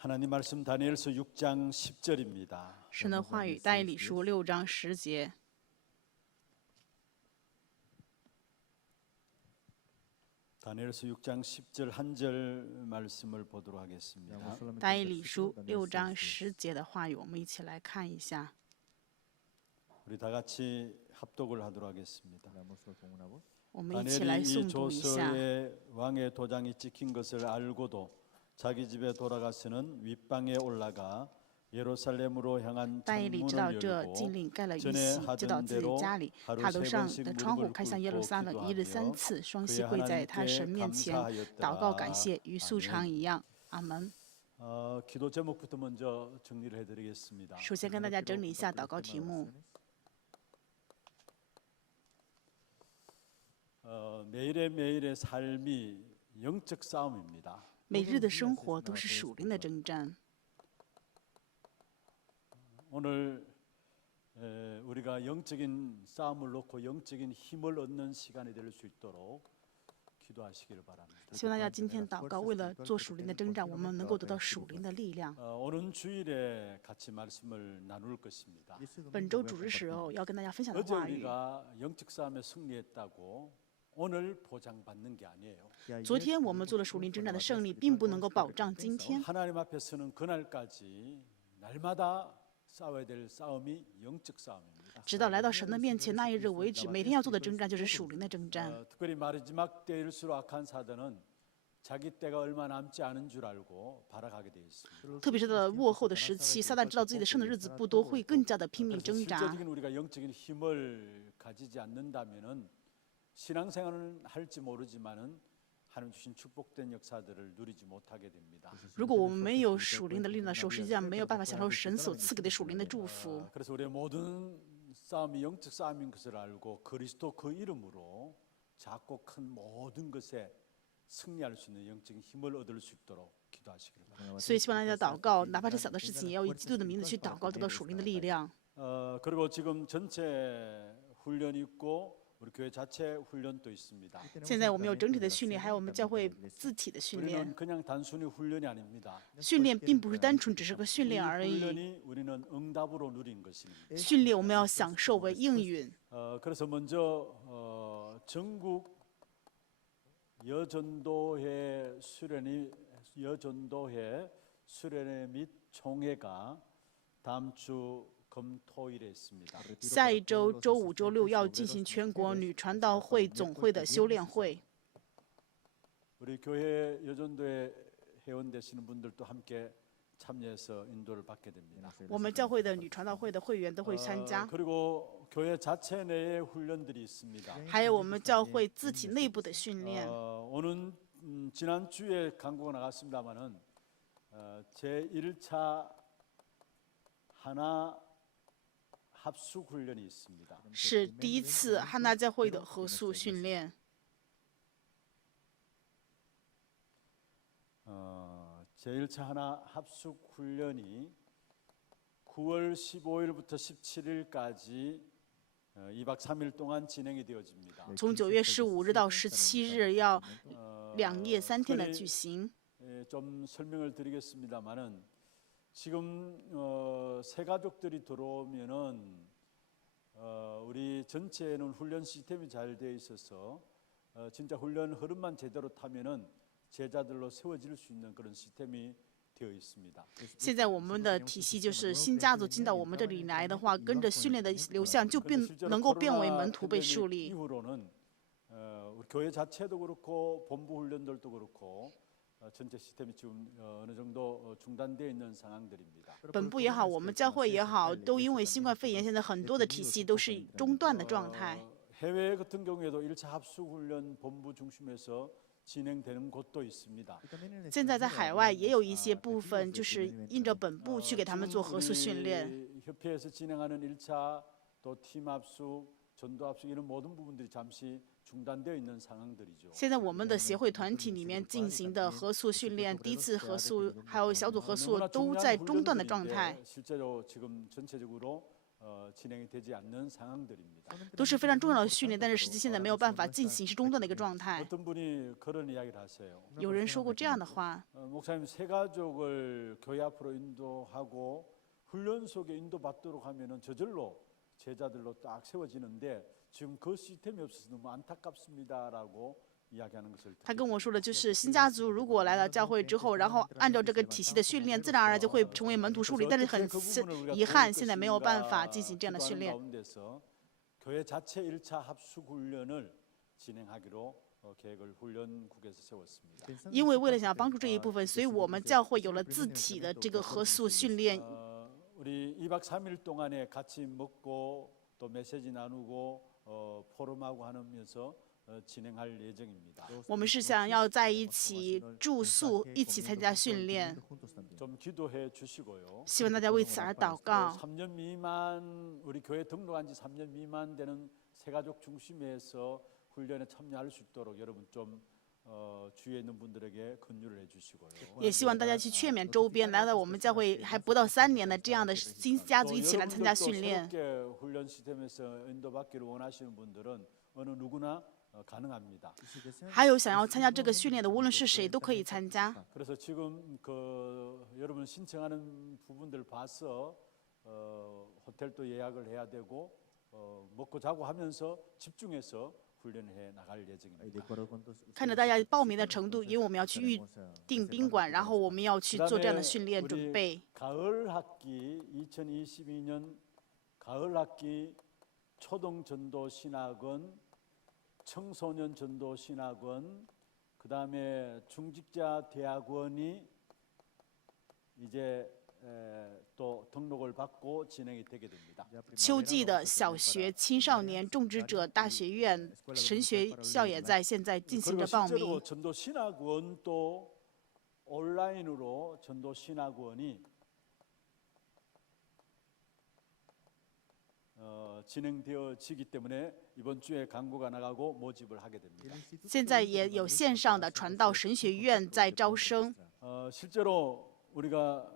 하나님 말씀 다니엘서 6장 10절입니다. 神的话语，但以理书6章10节。 다니엘서 6장 10절 한 절 말씀을 보도록 하겠습니다. 但以理书6章10节的话语，我们一起来看一下。 우리 다 같이 합독을 하도록 하겠습니다. 我们一起来 다니엘이 이 诵读一下。 조서에 왕의 도장이 찍힌 것을 알고도 자기 집에 돌아가서는 윗방에 올라가 예루살렘으로 향한 但以理知道 창문을 这 열고 禁令盖了玉 전에 玺，就到 하던 自己 대로 家里， 하루 塔楼 세 上 번씩 的窗户 무릎을 看向耶路 꿇고 撒冷，一日3 기도하며 次，双 그의 膝跪在他 하나님께 神面前，祷告感谢，与素常 감사하였더라. 一样。阿门。 기도 제목부터 먼저 정리를 해드리겠습니다. 首先跟大家整理一下祷告题目。 매일의 삶이 영적 싸움입니다. 每日的生活都是属灵的征战。 오늘 우리가 영적인 싸움을 놓고 영적인 힘을 얻는 시간이 될 수 있도록 기도하시기를 바랍니다. 希望大家今天祷告，为了做属灵的征战，我们能够得到属灵的力量。 오는 주일에 같이 말씀을 나눌 것입니다. 本周主日时候要跟大家分享的 어제 话语。 우리가 영적 싸움에 승리했다고 오늘 보장받는 게 아니에요. 昨天我们做了属灵征战的胜利，并不能够保障今天。 하나님 앞에서는 그날까지 날마다 싸워야 될 싸움이 영적 싸움입니다. 直到来到神的面前那一日为止，每天要做的征战就是属灵的征战。 특별히 마지막 때일수록 악한 사단은 자기 때가 얼마 남지 않은 줄 알고 발악하게 되어 있습니다. 特别是到了末后的时期，撒旦知道自己的剩的日子不多，会更加的拼命 그래서 挣扎。 실제적인 우리가 영적인 힘을 가지지 않는다면은 신앙생활을 할지 모르지만은 하나님 주신 축복된 역사들을 누리지 못하게 됩니다. 如果我们没有属灵的力量的时候，实际上没有办法享受神所赐给的属灵的祝福。 그래서 우리의 모든 싸움이 영적 싸움인 것을 알고 그리스도 그 이름으로 작고 큰 모든 것에 승리할 수 있는 영적인 힘을 얻을 수 있도록 기도하시기를 바랍니다. 所以希望大家祷告，哪怕是小的事情，也要以基督的名字去祷告，得到属灵的力量。 그리고 지금 전체 훈련이 있고 우리 교회 자체 훈련도 있습니다. 现在我们有整体的训练，还有我们教会自体的训练。 우리는 그냥 단순히 훈련이 아닙니다. 训练并不是单纯只是个训练而 이 已， 훈련이 우리는 응답으로 누린 것입니다. 训练我们要享受为应允。 그래서 먼저 전국 여전도회 수련회 및 총회가 다음 주 금토일에 있습니다. 下一周周五、周六要进行全国女传道会总会的修炼会。 우리 교회 여전도회 회원 되시는 분들도 함께 참여해서 인도를 받게 됩니다. 我们教会的女传道会的会员都会参加， 그리고 교회 자체 내에 훈련들이 있습니다. 还有我们教会自体内部的训练。 오는 지난 주에 강구가 나갔습니다마는 제 1차 하나 합숙 훈련이 있습니다. 是第一次汉娜教会的合宿训练。 제 1차 하나 합숙 훈련이 9월 15일부터 17일까지 2박 3일 동안 진행이 되어집니다. 从9月15日到17日要2夜3天的举行。 좀 설명을 드리겠습니다만은 지금 새 가족들이 들어오면은 우리 전체에는 훈련 시스템이 잘 되어 있어서 진짜 훈련 흐름만 제대로 타면은 제자들로 세워질 수 있는 그런 시스템이 되어 있습니다. 现在我们的体系就是新家族进到我们这里来的话，跟着训练的流向就能够变为门徒被树立。 이후로는 우리 교회 자체도 그렇고 본부 훈련들도 그렇고 전체 시스템이 지금 어느 정도 중단되어 있는 상황들입니다. 本部也好，我们教会也好，都因为新冠肺炎，现在很多的体系都是中断的状态。 해외 같은 경우에도 1차 합숙 훈련 본부 중심에서 진행되는 곳도 있습니다. 现在在海外也有一些部分，就是印着本部去给他们做合宿训练。 우리 협회에서 진행하는 1차 또 팀 합숙, 전도 합숙 이런 모든 부분들이 잠시 중단되어 있는 상황들이죠. 现在我们的协会团体里面进行的合宿训练，第一次合宿还有小组合宿都在中断的状态。 실제로 지금 전체적으로 진행이 되지 않는 상황들입니다. 都是非常重要的训练，但是实际现在没有办法进行，是中断的一个状态。 어떤 분이 그런 이야기를 하세요. 有人说过这样的话， 목사님 새가족을 교회 앞으로 인도하고 훈련 속에 인도받도록 하면은 저절로 제자들로 딱 세워지는데 지금 그 시스템이 없어서 너무 안타깝습니다라고 이야기하는 것을 他跟我说的就是新家族如果来到教会之后，然后按照这个体系的训练，自然而然就会成为门徒数理。但是很遗憾，现在没有办法进行这样的训练。 교회 자체 1차 합숙 훈련을 진행하기로 계획을 훈련국에서 세웠습니다. 因为为了想要帮助这一部分，所以我们教会有了自体的这个合宿训练。 우리 2박 3일 동안에 같이 먹고 또 메시지 나누고 포럼하고 하면서 진행할 예정입니다. 我们是想要在一起住宿，一起参加训练， 좀 기도해 주시고요. 希望大家为此而祷告。 3년 미만 우리 교회 등록한 지 3년 미만 되는 새가족 중심에서 훈련에 참여할 수 있도록 여러분 좀 주위에 있는 분들에게 권유를 해주시고요. 也希望大家去劝勉周边来到我们教会还不到3年的这样的新家族一起来参加训练。 새롭게 훈련 시스템에서 인도받기를 원하시는 분들은 어느 누구나 가능합니다. 还有想要参加这个训练的，无论是谁都可以参加。 그래서 지금 여러분 신청하는 부분들 봐서 호텔도 예약을 해야 되고 먹고 자고 하면서 집중해서 훈련해 나갈 예정입니다. 看着大家报名的程度，因为我们要去预订宾馆，然后我们要去做这样的训练准备。 가을 학기 2022년 가을 학기 초등 전도 신학원, 청소년 전도 신학원, 그다음에 중직자 대학원이 이제 또 등록을 받고 진행이 되게 됩니다. 秋季的小学、青少年种植者大学院神学校也在现在进行 그리고 着报 실제로 名。 전도 신학원도 온라인으로 전도 신학원이 진행되어지기 때문에 이번 주에 광고가 나가고 모집을 하게 됩니다. 现在也有线上的传道神学院在招生。 실제로 우리가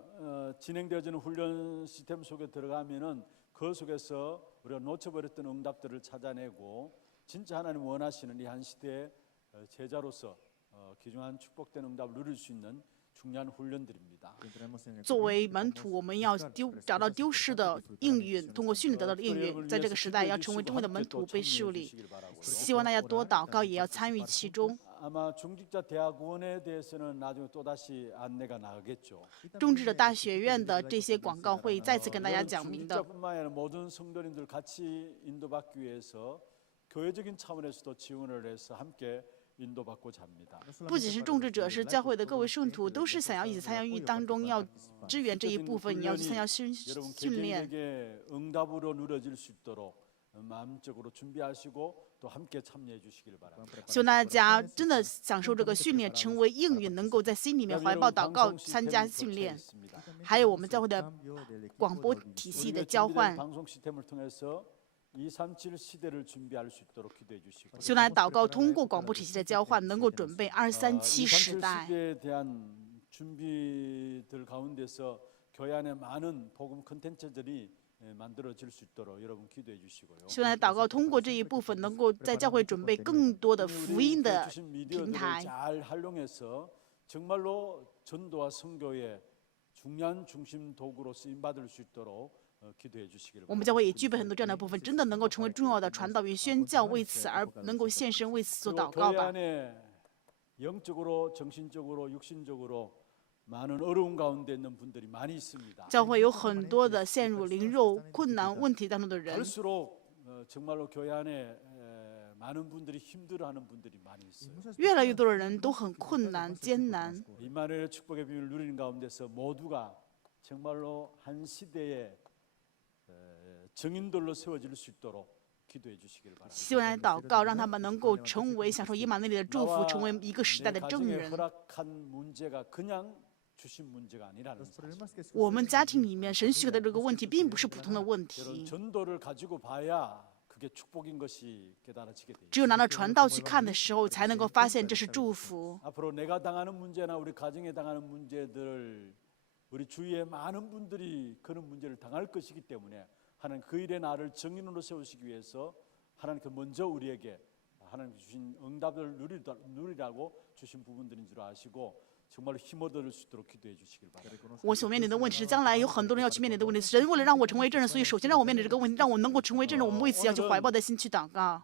진행되어지는 훈련 시스템 속에 들어가면은 그 속에서 우리가 놓쳐버렸던 응답들을 찾아내고 진짜 하나님 원하시는 이 한 시대의 제자로서 귀중한 축복된 응답을 누릴 수 있는 중요한 훈련들입니다. 作为门徒，我们要找到丢失的应允，通过训练得到的应允，在这个时代要成为真正的门徒被树立。希望大家多祷告，也要参与其中。 아마 중직자 대학원에 대해서는 나중에 또 다시 안내가 나가겠죠. 中职的大学院的这些广告会再次跟大家讲明的。 중직자뿐만 아니라 모든 성도님들 같이 인도받기 위해서 교회적인 차원에서도 지원을 해서 함께 인도받고자 합니다. 不仅是种植者，是教会的各位圣徒，都是想要一起参与当中，要支援这一部分，也要去参加训 여러분 练。 개개인에게 응답으로 누려질 수 있도록 마음적으로 준비하시고 또 함께 참여해 주시길 바랍니다. 希望大家真的享受这个训练，成为应允，能够在心里面怀抱祷告，参加训练。还有我们教会的广播体系的交换， 방송 시스템을 통해서 237 시대를 준비할 수 있도록 기도해 주시고. 希望大家祷告，通过广播体系的交换，能够准备237时 237 代。 시대에 대한 준비들 가운데서 교회 안에 많은 복음 콘텐츠들이 만들어질 수 있도록 여러분 기도해 주시고요. 希望大家祷告，通过这一部分，能够在教会准备更多的福音的 주신 平 미디어들을 台。 잘 활용해서 정말로 전도와 선교의 중요한 중심 도구로 쓰임 받을 수 있도록 기도해 주시기를 我们教会也具备很多这样的部分，真的能够成为重要的传道与宣教，为此而能够献身，为此做祷 그리고 告 교회 吧。 안에 영적으로, 정신적으로, 육신적으로 많은 어려운 가운데 있는 분들이 많이 있습니다. 教会有很多的陷入灵肉困难问题当中的人， 갈수록 정말로 교회 안에 많은 분들이 힘들어하는 분들이 많이 있어요. 越来越多的人都很困难艰难。 임마누엘의 축복의 비밀을 누리는 가운데서 모두가 정말로 한 시대의 정인들로 세워질 수 있도록 기도해 주시기를 바랍니다. 希望来祷告，让他们能够成为享受以马内利的祝福，成为一个时代的 내 证 가정에 人。 허락한 문제가 그냥 주신 문제가 아니라는 사실. 我们家庭里面神许可的这个问题，并不是普通的问 여러분 题， 전도를 가지고 봐야 그게 축복인 것이 깨달아지게 돼요. 只有拿着传道去看的时候，才能够发现这是祝福。 앞으로 내가 당하는 문제나 우리 가정에 당하는 문제들 우리 주위에 많은 분들이 그런 문제를 당할 것이기 때문에 하나님 그 일에 나를 증인으로 세우시기 위해서 하나님께 먼저 우리에게 하나님 주신 응답을 누리라고 주신 부분들인 줄 아시고 정말로 힘 얻을 수 있도록 기도해 주시길 바랍니다. 我所面临的问题是，将来有很多人要去面临的问题。神为了让我成为证人，所以首先让我面临这个问题，让我能够成为证人，我们为此要去怀抱的心去祷告。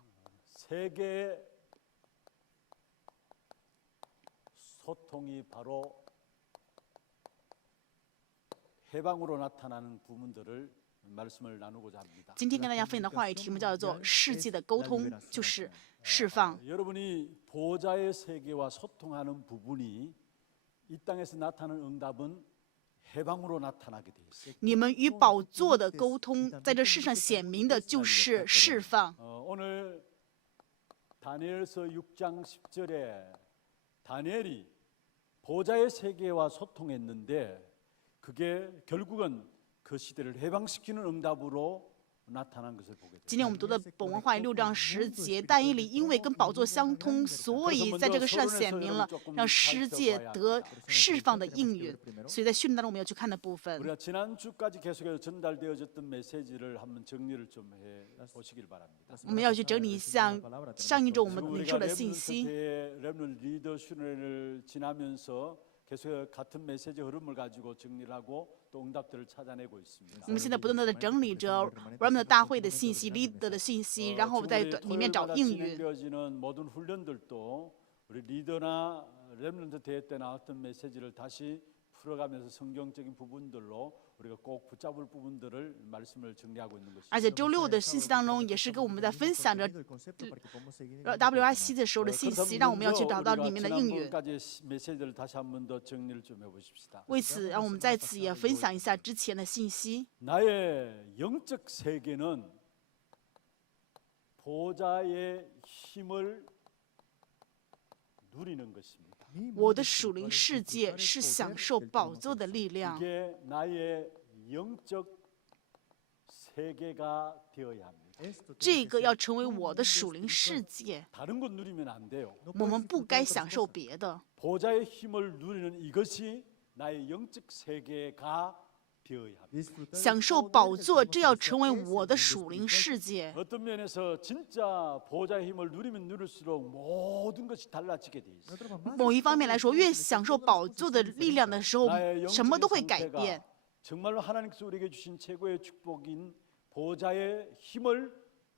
세계 소통이 바로 해방으로 나타나는 부분들을 말씀을 나누고자 합니다. 今天跟大家分享的话语题目叫做“世界的沟通”，就是释放。 여러분이 보좌의 세계와 소통하는 부분이 이 땅에서 나타나는 응답은 해방으로 나타나게 돼 있어요. 你们与宝座的沟通，在这世上显明的就是释放。 오늘 다니엘서 6장 10절에 다니엘이 보좌의 세계와 소통했는데 그게 결국은 그 시대를 해방시키는 응답으로 나타난 것을 보게 됩니다. 今天我们读的本文话语6章10节，但以理因为跟宝座相通，所以在这个世上显明了让世界得释放的应允。所以在训练当中我们要去看的部分， 우리가 지난주까지 계속해서 전달되어졌던 메시지를 한번 정리를 좀 해 보시길 바랍니다. 我们要去整理一下上一周我们 그리고 领 우리가 受的信息。 렘넌트 리더训练을 지나면서 계속 같은 메시지 흐름을 가지고 정리를 하고 또 응답들을 찾아내고 있습니다. 我们现在不断的整理着 Remnant 大会的信息、leader 的信息，然后在里面找应允。 진행되어지는 모든 훈련들도 우리 리더나 렘넌트 대회 때 나왔던 메시지를 다시 풀어가면서 성경적인 부분들로 우리가 꼭 붙잡을 부분들을 말씀을 정리하고 있는 것입니다. 而且周六的信息当中，也是跟我们在分享着 WRC 的时候的信息，让我们要去找到里面的应允。 지난번까지 메시지를 다시 한 번 더 정리를 좀 해보십시다. 为此，让我们在此也分享一下之前的信息。 나의 영적 세계는 보좌의 힘을 누리는 것입니다. 我的属灵世界是享受宝座的力量， 이게 나의 영적 세계가 되어야 합니다. 这个要成为我的属灵世界。 다른 것 누리면 안 돼요. 我们不该享受别的。 보좌의 힘을 누리는 이것이 나의 영적 세계가 되어야 합니다. 享受宝座，这要成为我的属灵世界。 어떤 면에서 진짜 보좌의 힘을 누리면 누릴수록 모든 것이 달라지게 돼 있어요. 某一方面来说，越享受宝座的力量的时候， 나의 什么 영적인 都会改变。 상태가 정말로 하나님께서 우리에게 주신 최고의 축복인 보좌의 힘을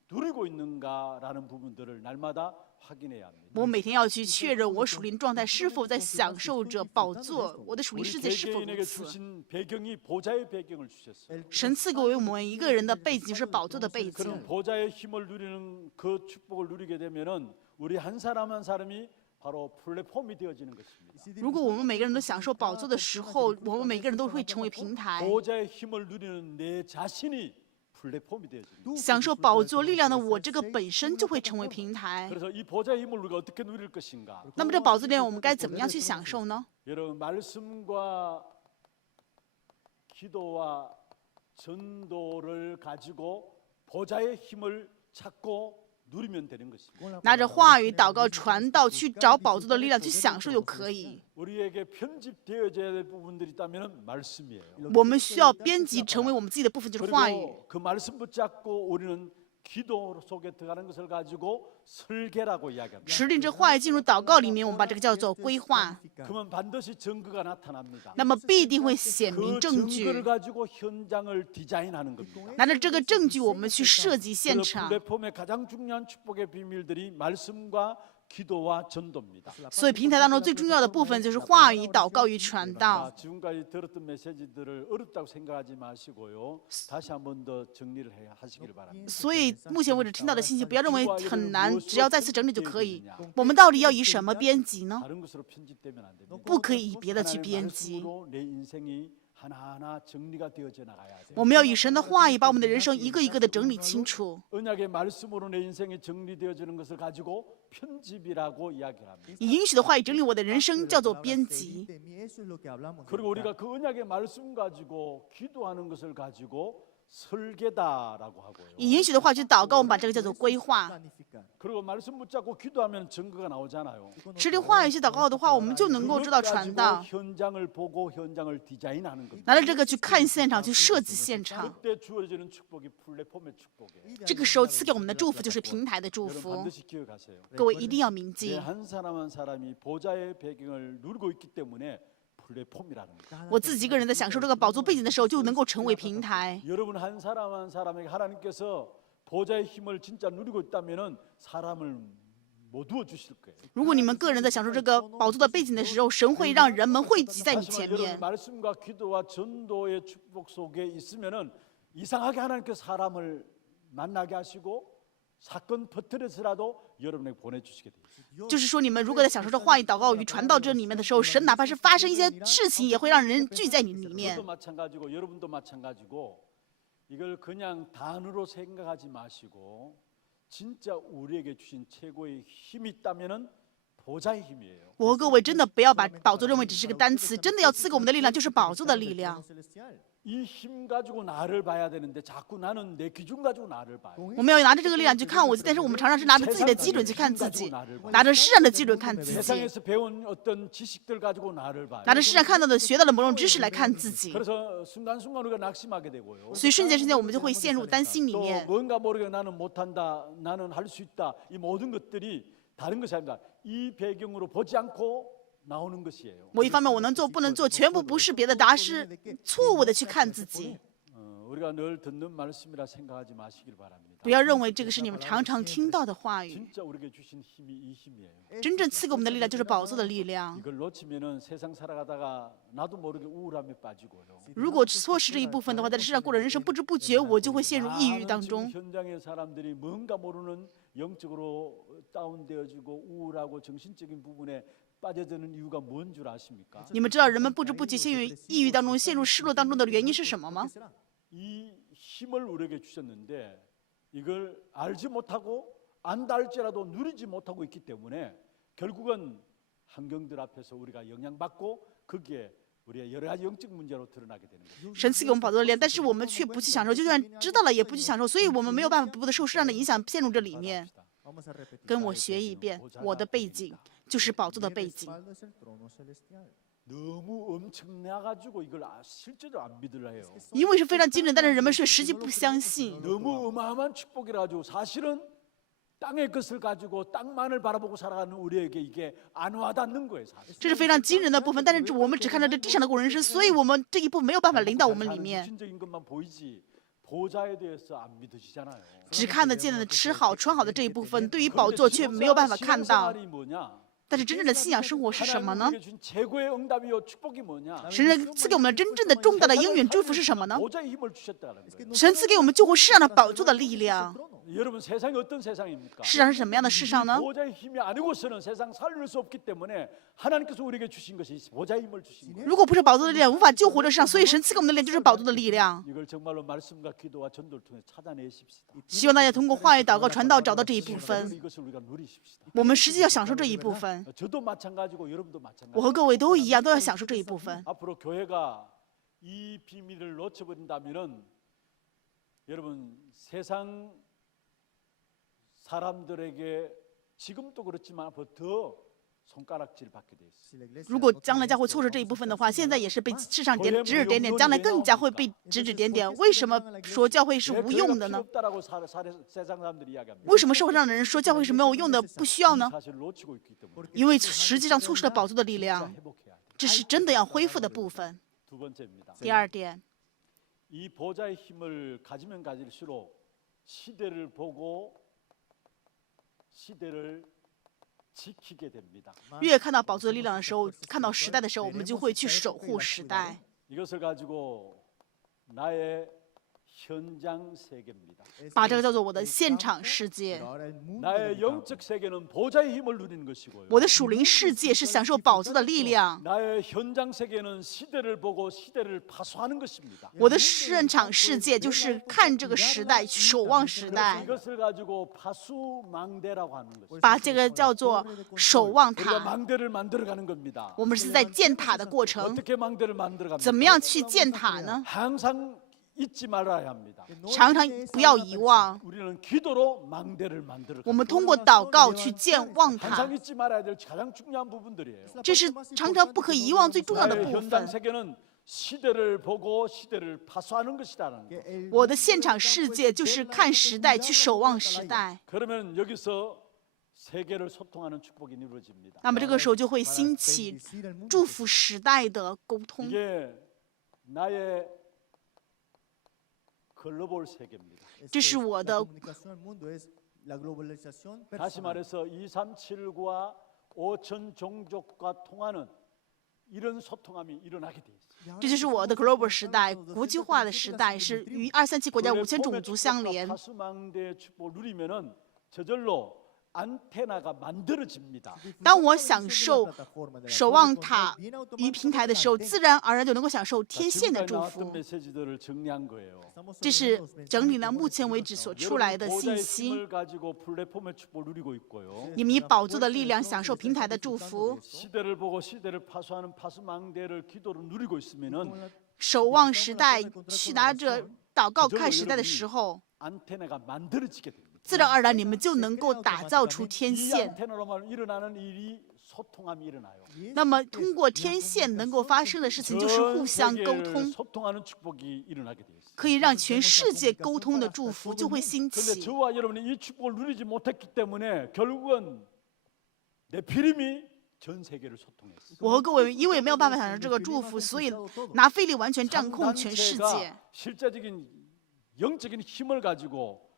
누리고 있는가라는 부분들을 날마다 확인해야 합니다. 我每天要去确认我属灵状态是否在享受着宝座，我的属灵 우리 世界是否如 개개인에게 此。 주신 배경이 보좌의 배경을 주셨어요. 神赐给我们一个人的背景是宝座的背 그럼 景。 보좌의 힘을 누리는 그 축복을 누리게 되면은 우리 한 사람 한 사람이 바로 플랫폼이 되어지는 것입니다. 如果我们每个人都享受宝座的时候，我们每个人都会成为平台。 보좌의 힘을 누리는 내 자신이 플랫폼이 되어집니다. 享受宝座力量的我，这个本身就会成为平台。 그래서 이 보좌의 힘을 우리가 어떻게 누릴 것인가? 那么这宝座力量，我们该怎么样去享受呢？ 여러분 말씀과 기도와 전도를 가지고 보좌의 힘을 찾고 누리면 되는 것입니다. 拿着话语、祷告、传道，去找宝座的力量，去享受就可以。 우리에게 편집되어져야 될 부분들이 있다면 말씀이에요. 我们需要编辑成为我们自己的部分，就是话语。 그리고 그 말씀 붙잡고 우리는 기도 속에 들어가는 것을 가지고 설계라고 이야기합니다. 持定这话语进入祷告里面，我们把这个叫做规划。 그러면 반드시 증거가 나타납니다. 那么必定会显明 그 证据。 증거를 가지고 현장을 디자인하는 겁니다. 拿着这个证据，我们去设计现 그 场。 플랫폼의 가장 중요한 축복의 비밀들이 말씀과 기도와 전도입니다. 所以平台当中最重要的部分就是话语、祷告与传道。 지금까지 들었던 메시지들을 어렵다고 생각하지 마시고요. 다시 한 번 더 정리를 하시길 바랍니다. 所以目前为止听到的信息，不要认为很难，只要再次整理就可以。我们到底要以什么编辑呢？ 다른 것으로 편집되면 안 됩니다. 不可以以别的去 하나님의 编辑。 말씀으로 내 인생이 하나하나 정리가 되어져 나가야 돼요. 我们要以神的话语把我们的人生一个一个的整理清楚。 언약의 말씀으로 내 인생이 정리되어지는 것을 가지고 편집이라고 이야기를 합니다. 以应许的话语整理我的人生，叫做编辑。 그리고 우리가 그 언약의 말씀 가지고 기도하는 것을 가지고 설계다라고 하고요. 以允许的话去祷告，我们把这个叫做规划。 그리고 말씀 붙잡고 기도하면 증거가 나오잖아요. 持灵话语去祷告的话，我们就能够知道 그것 传 가지고 道。 현장을 보고 현장을 디자인하는 겁니다. 拿着这个去看现场，去设计现场。 그때 주어지는 축복이 플랫폼의 축복이에요. 这个时候赐给我们的祝福就是平台的祝 여러분 福。 반드시 기억하세요. 各位一定要铭 내 记， 한 사람 한 사람이 보좌의 배경을 누리고 있기 때문에 플랫폼이라는 거예요. 我自己一个人在享受这个宝座背景的时候，就能够成为平台。 여러분 한 사람 한 사람에게 하나님께서 보좌의 힘을 진짜 누리고 있다면은 사람을 못 두어 주실 거예요. 如果你们个人在享受这个宝座的背景的时候，神会让人们汇集在你 하지만 前 여러분 面。 말씀과 기도와 전도의 축복 속에 있으면은 이상하게 하나님께서 사람을 만나게 하시고 사건 퍼뜨려서라도 여러분에게 보내주시게 돼요. 就是说，你们如果在享受着话语、祷告与传道这里面的时候，神哪怕是发生一些事情，也会让人聚在你里面 저도 。 마찬가지고 여러분도 마찬가지고 이걸 그냥 단어로 생각하지 마시고 진짜 우리에게 주신 최고의 힘이 있다면은 보좌의 힘이에요. 我和各位真的不要把宝座认为只是个单词，真的要赐给我们的力量就是宝座的力量。 이 힘 가지고 나를 봐야 되는데 자꾸 나는 내 기준 가지고 나를 봐요. 我们要拿着这个力量去看我自己，但是我们常常是拿着自己的基准去看自己，拿着世上的基准看自己， 세상에서 배운 어떤 지식들 가지고 나를 봐요. 拿着世上看到的、学到的某种知识来看自己， 그래서 순간순간 우리가 낙심하게 되고요. 所以瞬间我们就会陷入担心里 또 面。 뭔가 모르게 나는 못한다, 나는 할 수 있다. 이 모든 것들이 다른 것이 아닙니다. 이 배경으로 보지 않고 나오는 것이에요. 某一方面我能做不能做，全部不是别的，答案是错误的去看自己。 우리가 늘 듣는 말씀이라 생각하지 마시길 바랍니다. 不要认为这个是你们常常听到的话语， 진짜 우리에게 주신 힘이 이 힘이에요. 真正赐给我们的力量就是宝座的力量。 이걸 놓치면은 세상 살아가다가 나도 모르게 우울함에 빠지고요. 如果错失这一部分的话，在世上过的人生不知不觉我就会陷入抑郁 많은 当 지금 中。 현장의 사람들이 뭔가 모르는 영적으로 다운되어지고 우울하고 정신적인 부분에 빠져드는 이유가 뭔 줄 아십니까? 你们知道人们不知不觉陷入抑郁当中、陷入失落当中的原因是什么吗？ 이 힘을 우리에게 주셨는데 이걸 알지 못하고 안다 할지라도 누리지 못하고 있기 때문에 결국은 환경들 앞에서 우리가 영향받고 거기에 우리의 여러 가지 영적 문제로 드러나게 되는 거예요. 神赐给我们宝座的力量，但是我们却不去享受，就算知道了也不去享受，所以我们没有办法不的受世上的影响，陷入这里面。跟我学一遍，我的背景就是宝座的背景。 너무 엄청나가지고 이걸 실제로 안 믿으려 해요. 因为是非常惊人，但是人们却实际不相信。 너무 어마어마한 축복이라 가지고 사실은 땅의 것을 가지고 땅만을 바라보고 살아가는 우리에게 이게 안 와닿는 거예요. 사실. 这是非常惊人的部分，但是我们只看到这地上的过人生，所以我们这一部分没有办法领到我们里面， 육신적인 것만 보이지 보좌에 대해서 안 믿으시잖아요. 只看得见的吃好穿好的这一部分，对于宝座却没有办法看到。 신앙생활이 뭐냐? 但是真正的信仰生活是什么呢？ 하나님 우리에게 준 최고의 응답이요 축복이 뭐냐? 神赐给我们真正的重大的应允祝福是什么呢？ 보좌의 힘을 주셨다는 거예요. 神赐给我们救活世上的宝座的力量。 여러분 세상이 어떤 세상입니까? 世上是什么样的世上呢？ 보좌의 힘이 아니고서는 세상 살릴 수 없기 때문에 하나님께서 우리에게 주신 것이 보좌의 힘을 주신 거예요. 如果不是宝座的力量，无法救活这世上，所以神赐给我们的力量就是宝座的力量。 이걸 정말로 말씀과 기도와 전도를 통해 찾아내십시다. 希望大家通过话语、祷告、传道找到这一部 여러분 分。 이것을 우리가 누리십시다. 我们实际要享受这一部分。 저도 마찬가지고 여러분도 마찬가지. 我和各位都一样，都要享受这一部分。 앞으로 교회가 이 비밀을 놓쳐버린다면은 여러분 세상 사람들에게 지금도 그렇지만 앞으로 더 손가락질 받게 돼 있어요. 如果将来教会错失这一部分的话，现在也是被世上指指点点，将来更加会被指指点点。为什么说教会是 왜 无 교회가 用的 필요 呢？ 없다라고 세상 사람들이 이야기합니다. 为什么社会上的人说教会是没有用的、不需要 이 呢？ 사실을 놓치고 있기 때문에 因为实际上错失了宝座的力 진짜 量， 회복해야 돼. 这是真的要恢复的部分。 두 번째입니다. 第二点， 이 보좌의 힘을 가지면 가질수록 시대를 보고 시대를 지키게 됩니다. 越看到宝座的力量的时候，看到时代的时候，我们就会去守护时代。 이것을 가지고 나의 현장 세계입니다. 把这个叫做我的现场世界。 나의 영적 세계는 보좌의 힘을 누리는 것이고요. 我的属灵世界是享受宝座的力量， 나의 현장 세계는 시대를 보고 시대를 파수하는 것입니다. 我的现场世界就是看这个时代，守望时代， 이것을 가지고 파수망대라고 하는 것입니다. 把这个叫做守望 우리가 塔。 망대를 만들어가는 겁니다. 我们是在建塔的过程， 어떻게 망대를 만들어갑니까? 怎么样去建塔呢？ 항상 잊지 말아야 합니다. 常常不要遗忘。 우리는 기도로 망대를 만들어. 我们通过祷告去建望 항상 塔， 잊지 말아야 될 가장 중요한 부분들이에요. 这是常常不可遗忘最重要的 나의 部 현장 分。 세계는 시대를 보고 시대를 파수하는 것이라는 거. 我的现场世界就是看时代，去守望时代。 그러면 여기서 세계를 소통하는 축복이 이루어집니다. 那么这个时候就会兴起祝福时代的沟通， 이게 나의 글로벌 세계입니다. 这是我的 다시 말해서 237과 5천 종족과 통하는 이런 소통함이 일어나게 돼 있어요. 这就是我的 global 时代，国际化的时代，是与237国家5000种族相连。 파수망대의 축복을 누리면은 저절로 안테나가 만들어집니다. 当我享受守望塔与平台的时候，自然而然就能够享受天线的 지금까지 祝 나왔던 福。 메시지들을 정리한 거예요. 这是整理了目前为止所出来的 여러분 信 보좌의 息。 힘을 가지고 플랫폼의 축복을 누리고 있고요. 你们以宝座的力量享受平台的祝福， 시대를 보고 시대를 파수하는 파수망대를 기도로 누리고 있으면은 守望时代去拿着祷告看时代的时候， 안테나가 만들어지게 됩니다. 自然而然你们就能够打造出天 이 线。 안테나로만 일어나는 일이 소통함이 일어나요. 那么通过天线能够发生的事情就是 전 互相沟 세계를 通， 소통하는 축복이 일어나게 돼 있어요. 可以让全世界沟通的祝福就会兴 근데 起。 저와 여러분이 이 축복을 누리지 못했기 때문에 결국은 네피림이 전 세계를 소통했어요. 我和各位因为没有办法享受这个祝福，所以拿菲利完全掌控全世界。 상단체가 실제적인 영적인 힘을 가지고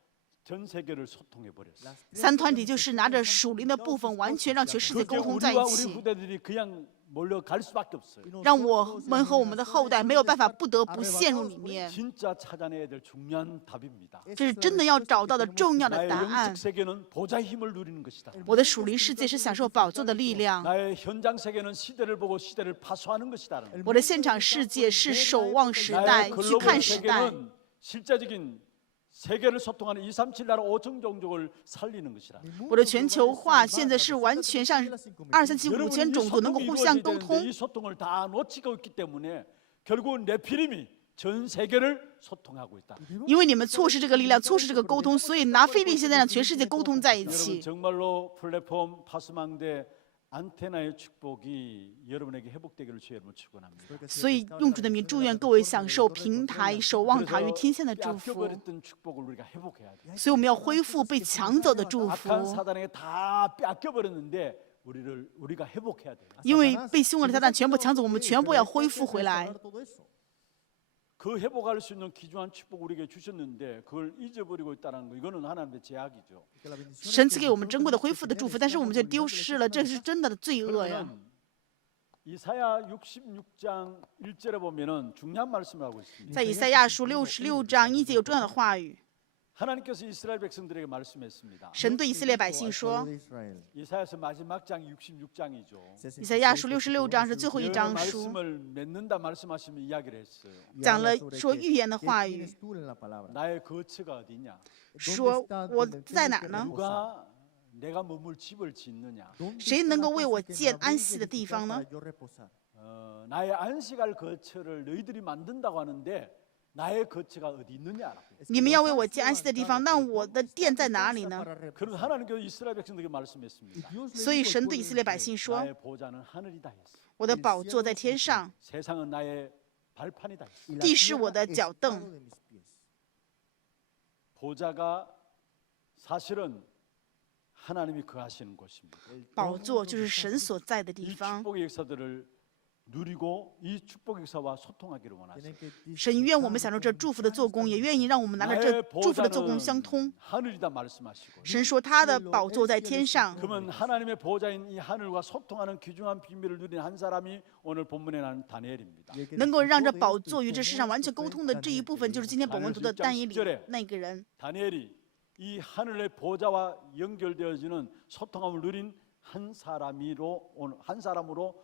전 세계를 소통해 버렸어요. 三团体就是拿着属灵的部分，完全让全世界 그게 沟通在 우리와 一 우리 起， 후대들이 그냥 몰려갈 수밖에 없어요. 让我们和我们的后代没有办法不得不陷入里面。 진짜 찾아내야 될 중요한 답입니다. 这是真的要找到的重要的 나의 答案 영적 。 세계는 보좌의 힘을 누리는 것이다. 我的属灵世界是享受宝座的力量， 나의 현장 세계는 시대를 보고 시대를 파수하는 것이다. 我的现场世界是守望时 나의 代，去 글로벌 看时代。 세계는 실제적인 세계를 소통하는 237 나라 5천 종족을 살리는 것이라. 我的全球化现在是完全让237 5000 种族能够互相沟通 이 。 소통을 다 놓치고 있기 때문에 결국은 네피림이 전 세계를 소통하고 있다. 因为你们错失这个力量，错失这个沟通，所以拿菲利现在让全世界沟通在一 여러분 起。 정말로 플랫폼 파수망대 안테나의 축복이 여러분에게 회복되기를 주의 이름으로 축원합니다. 所以用主的名祝愿各位享受平台、守望塔与 그래서 天线的祝福。 뺏겨버렸던 축복을 우리가 회복해야 돼. 所以我们要恢复被抢走的祝福， 악한 사단에게 다 뺏겨버렸는데 우리가 회복해야 돼. 因为被凶恶的撒旦全部抢走，我们全部要恢复回来。 그 회복할 수 있는 귀중한 축복 우리에게 주셨는데 그걸 잊어버리고 있다는 거 이거는 하나님의 제약이죠. 神赐给我们珍贵的恢复的祝福，但是我们却丢失了，这是真的罪恶呀。 그러면 이사야 66장 1절에 보면은 중요한 말씀을 하고 있습니다. 在以赛亚书66章1节有重要的话语， 하나님께서 이스라엘 백성들에게 말씀했습니다. 神对以色列百姓说， 이사야서 마지막 장 66장이죠. 以赛亚书66章是最后一 그 章书， 말씀을 맺는다 말씀하시면 이야기를 했어요. 讲了说预言的话语， 나의 거처가 어디냐? 说我在哪儿呢？ 누가 내가 머물 집을 짓느냐? 谁能够为我建安息的地方呢？ 나의 안식할 거처를 너희들이 만든다고 하는데 나의 거처가 어디 있느냐? 你们要为我建安息的地方，那我的殿在哪里呢？ 그래서 하나님께서 이스라엘 백성들에게 말씀했습니다. 所以神对以色列百姓说 나의 보좌는 하늘이다 했어. ：“我的宝座在天上， 세상은 나의 발판이다 했어. 地是我的脚凳。 보좌가 사실은 하나님이 거하시는 곳입니다. 宝座就是神所在的地 이 方。 축복의 역사들을 누리고 이 축복의 역사와 소통하기를 원하세요. 神愿我们享受这祝福的做工，也愿意让我们拿着这 나의 祝福的做工相 보좌는 通。 하늘이다 말씀하시고 神说他的宝座在天上， 그러면 하나님의 보좌인 이 하늘과 소통하는 귀중한 비밀을 누린 한 사람이 오늘 본문에 나온 다니엘입니다. 能够让这宝座与这世上完全沟通的这一部分，就是今天本文读的但以理那个人。 다니엘이 이 하늘의 보좌와 연결되어지는 소통함을 누린 한 사람으로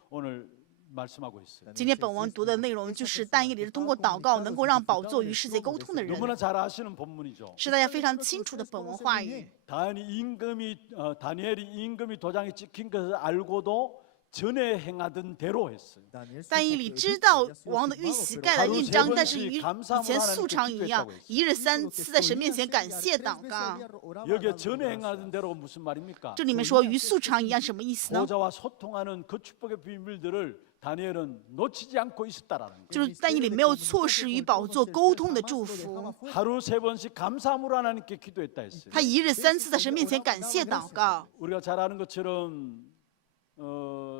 오늘 말씀하고 있어요. 今天本文读的内容就是但以理是通过祷告能够让宝座与世界沟通的人， 너무나 잘 아시는 본문이죠. 是大家非常清楚的本文话语。 다니엘이 임금이 도장이 찍힌 것을 알고도 전에 행하던 대로 했어요. 但以理知道王的玉玺盖了印章，但是与以前素常一样，一日3次在神面前感谢祷告。 여기에 전에 행하던 대로가 무슨 말입니까? 这里面说与素常一样，什么意思呢？ 보좌와 소통하는 그 축복의 비밀들을 다니엘은 놓치지 않고 있었다라는 거예요. 就是但以理没有错失与宝座沟通的祝福。 하루 3번씩 감사함으로 하나님께 기도했다 했어요. 他一日3次在神面前感谢祷告。 우리가 잘 아는 것처럼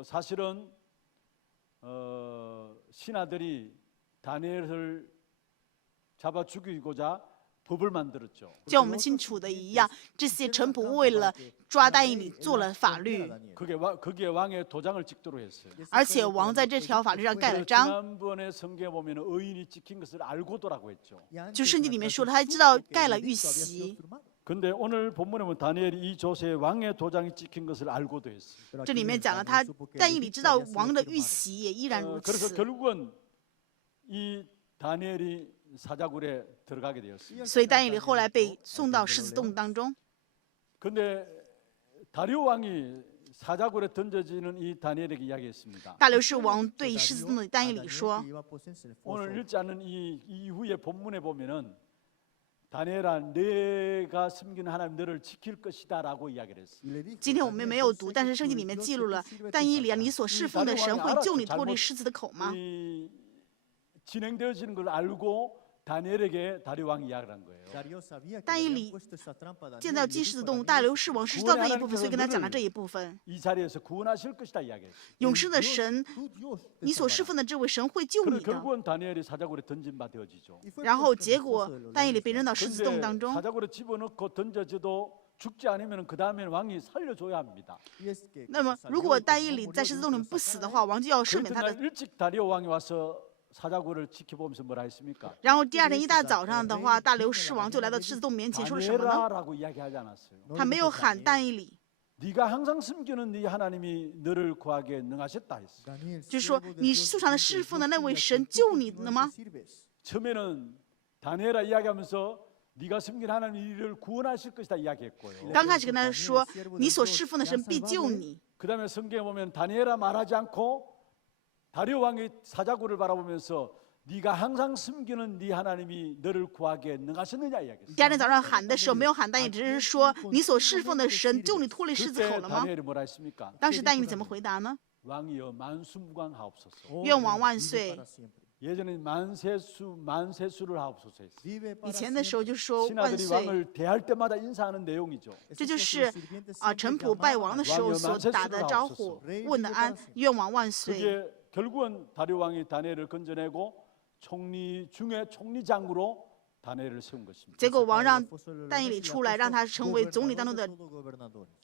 사실은 신하들이 다니엘을 잡아 죽이고자 법을 만들었죠. 像我们清楚的一样，这些臣仆为了抓但以理做了法律， 거기에 왕의 도장을 찍도록 했어요. 而且王在这条法律上盖了 그래서 章。 지난번에 성경에 보면 의인이 찍힌 것을 알고도라고 했죠. 就圣经里面说的，他知道盖了玉玺。 근데 오늘 본문에 보면 다니엘이 이 조세에 왕의 도장이 찍힌 것을 알고도 했어요. 这里面讲了他但以理知道王的玉玺也依然如 그래서 此， 결국은 이 다니엘이 사자굴에 들어가게 되었어요. 所以但以理后来被送到狮子洞当中。 근데 다리오 왕이 사자굴에 던져지는 이 다니엘에게 이야기했습니다. 大流士王对狮子洞的但以理说： 오늘 읽지 않는 이 이후의 본문에 보면은 다니엘아 내가 섬기는 하나님 너를 지킬 것이다라고 이야기를 했어요. 今天我们没有读，但是圣经里面记录了但以理啊，你所侍奉的神会救你脱离狮子的口吗？ 이 진행되어지는 걸 알고 다니엘에게 다리오 왕이 이야기를 한 거예요. 但以理见到进狮子洞，大流士王是知道这一部分，所以跟他讲了这一部分。 이 자리에서 구원하실 것이다 이야기했어요. 永生的神，你所侍奉的这位神会救 그래서 你的。 결국은 다니엘이 사자굴에 던진 바 되어지죠. 然后结果但以理被扔到狮子洞 근데 当中。 사자굴에 집어넣고 던져져도 죽지 않으면 그 다음에는 왕이 살려줘야 합니다. 那么如果但以理在狮子洞里不死的话，王就要赦 그 免他的。 이튿날 일찍 다리오 왕이 와서 사자굴을 지켜보면서 뭐라 했습니까? 然后第二天一大早上的话，大流士王就来到狮子洞面前，说了什么呢？ 다니엘아라고 이야기하지 않았어요. 他没有喊但以理， 네가 항상 숨기는 네 하나님이 너를 구하게 능하셨다 했어요. 就说你素常的侍奉的那位神救你了吗？ 처음에는 다니엘아 이야기하면서 네가 숨긴 하나님이 너를 구원하실 것이다 이야기했고요. 刚开始跟他说，你所侍奉的神必救你。 그다음에 성경에 보면 다니엘아 말하지 않고 다리오 왕이 사자굴을 바라보면서 네가 항상 숨기는 네 하나님이 너를 구하게 능하셨느냐 이야기했어요. 第二天早上喊的时候，没有喊但以理，只是说你所侍奉的神救你脱离狮子 그때 口了吗？ 다니엘이 뭐라 했습니까? 当时但以理怎么回答呢？ 왕이여 만수무강하옵소서. 愿王万岁。 예전에 만세수를 하옵소서 했어요. 以前的时候就说万 신하들이 岁， 왕을 대할 때마다 인사하는 내용이죠. 这就是臣仆拜王的时候所打的招呼，问的安，愿王万岁。 그게 결국은 다리오 왕이 다니엘을 건져내고 총리 중에 총리장으로 다니엘을 세운 것입니다. 结果王让但以理出来，让他成为总理当中的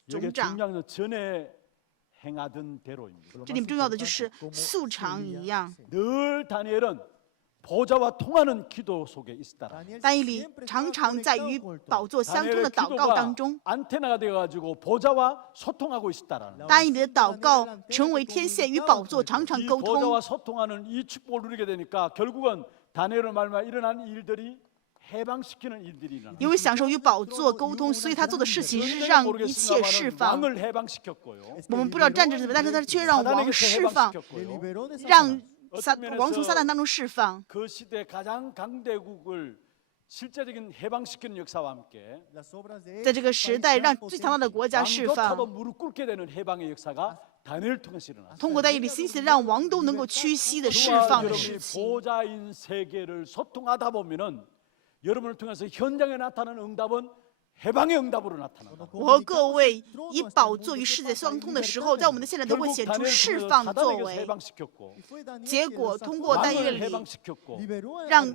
이게 总长。 중요한 건 전에 행하던 대로입니다. 这里面重要的就是素常一样。 늘 다니엘은 보좌와 통하는 기도 속에 있었다. 但以理常常在与宝座相通的祷告当中， 안테나가 되어가지고 보좌와 소통하고 있었다라는. 但以理的祷告成为天线，与宝座常常 이 沟通。 보좌와 소통하는 이 축복을 누리게 되니까 결국은 다니엘을 말미암아 일어난 일들이 해방시키는 일들이 일어나. 因为享受与宝座沟通，所以他做的事情是让一切释放。 왕을 해방시켰고요. 我们不知道战争是怎么，但是他却让王 사단에게서 释放， 해방시켰고요. 让王从撒旦当中释放。 그 시대 가장 강대국을 실제적인 해방시키는 역사와 함께 在这个时代，让最强大的国家释 왕조차도 放。 무릎 꿇게 되는 해방의 역사가 다니엘을 통해서 일어났어요. 通过但以理兴起，让王都能够屈膝的释 그와 放的 여러분이 事情。 보좌인 세계를 소통하다 보면은 여러분을 통해서 현장에 나타나는 응답은 해방의 응답으로 나타난다. 我和各位以宝座与世界相通的时候，在我们的现在都会 결국 显出 다니엘을 释 통해서 放的作 사단에게서 为。 해방시켰고 结果通过但以 왕을 理， 해방시켰고 让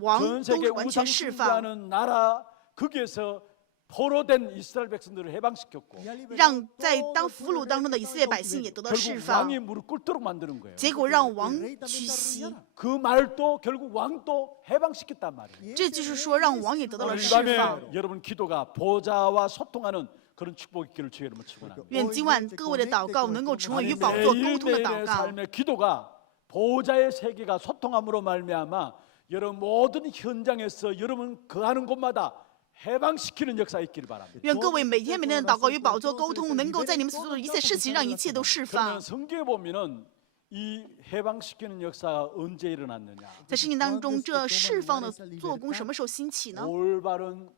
王 전 都 세계 完 우상 全释放， 숭배하는 나라 거기에서 포로된 이스라엘 백성들을 해방시켰고 让在当俘虏当中的以色列百姓也得到释 결국 放。 왕이 무릎 꿇도록 만드는 거예요. 结果让王屈膝， 그 말도 결국 왕도 해방시켰단 말이에요. 这就是说让王也得到了 오늘 이 释 밤에 放。 여러분 기도가 보좌와 소통하는 그런 축복이 있기를 주의 이름으로 축원합니다. 愿今晚各位的祷告能够成为与宝座沟通的祷 매일매일의 告。 삶의 기도가 보좌의 세계가 소통함으로 말미암아 여러분 모든 현장에서 여러분 거하는 곳마다 해방시키는 역사 있기를 바랍니다. 愿各位每天的祷告与宝座沟通，能够在你们所做的一切事情让一切都释 그러면 放。 성경에 보면은 이 해방시키는 역사가 언제 일어났느냐? 在圣经当中，这释放的做工什么时候兴起呢？ 올바른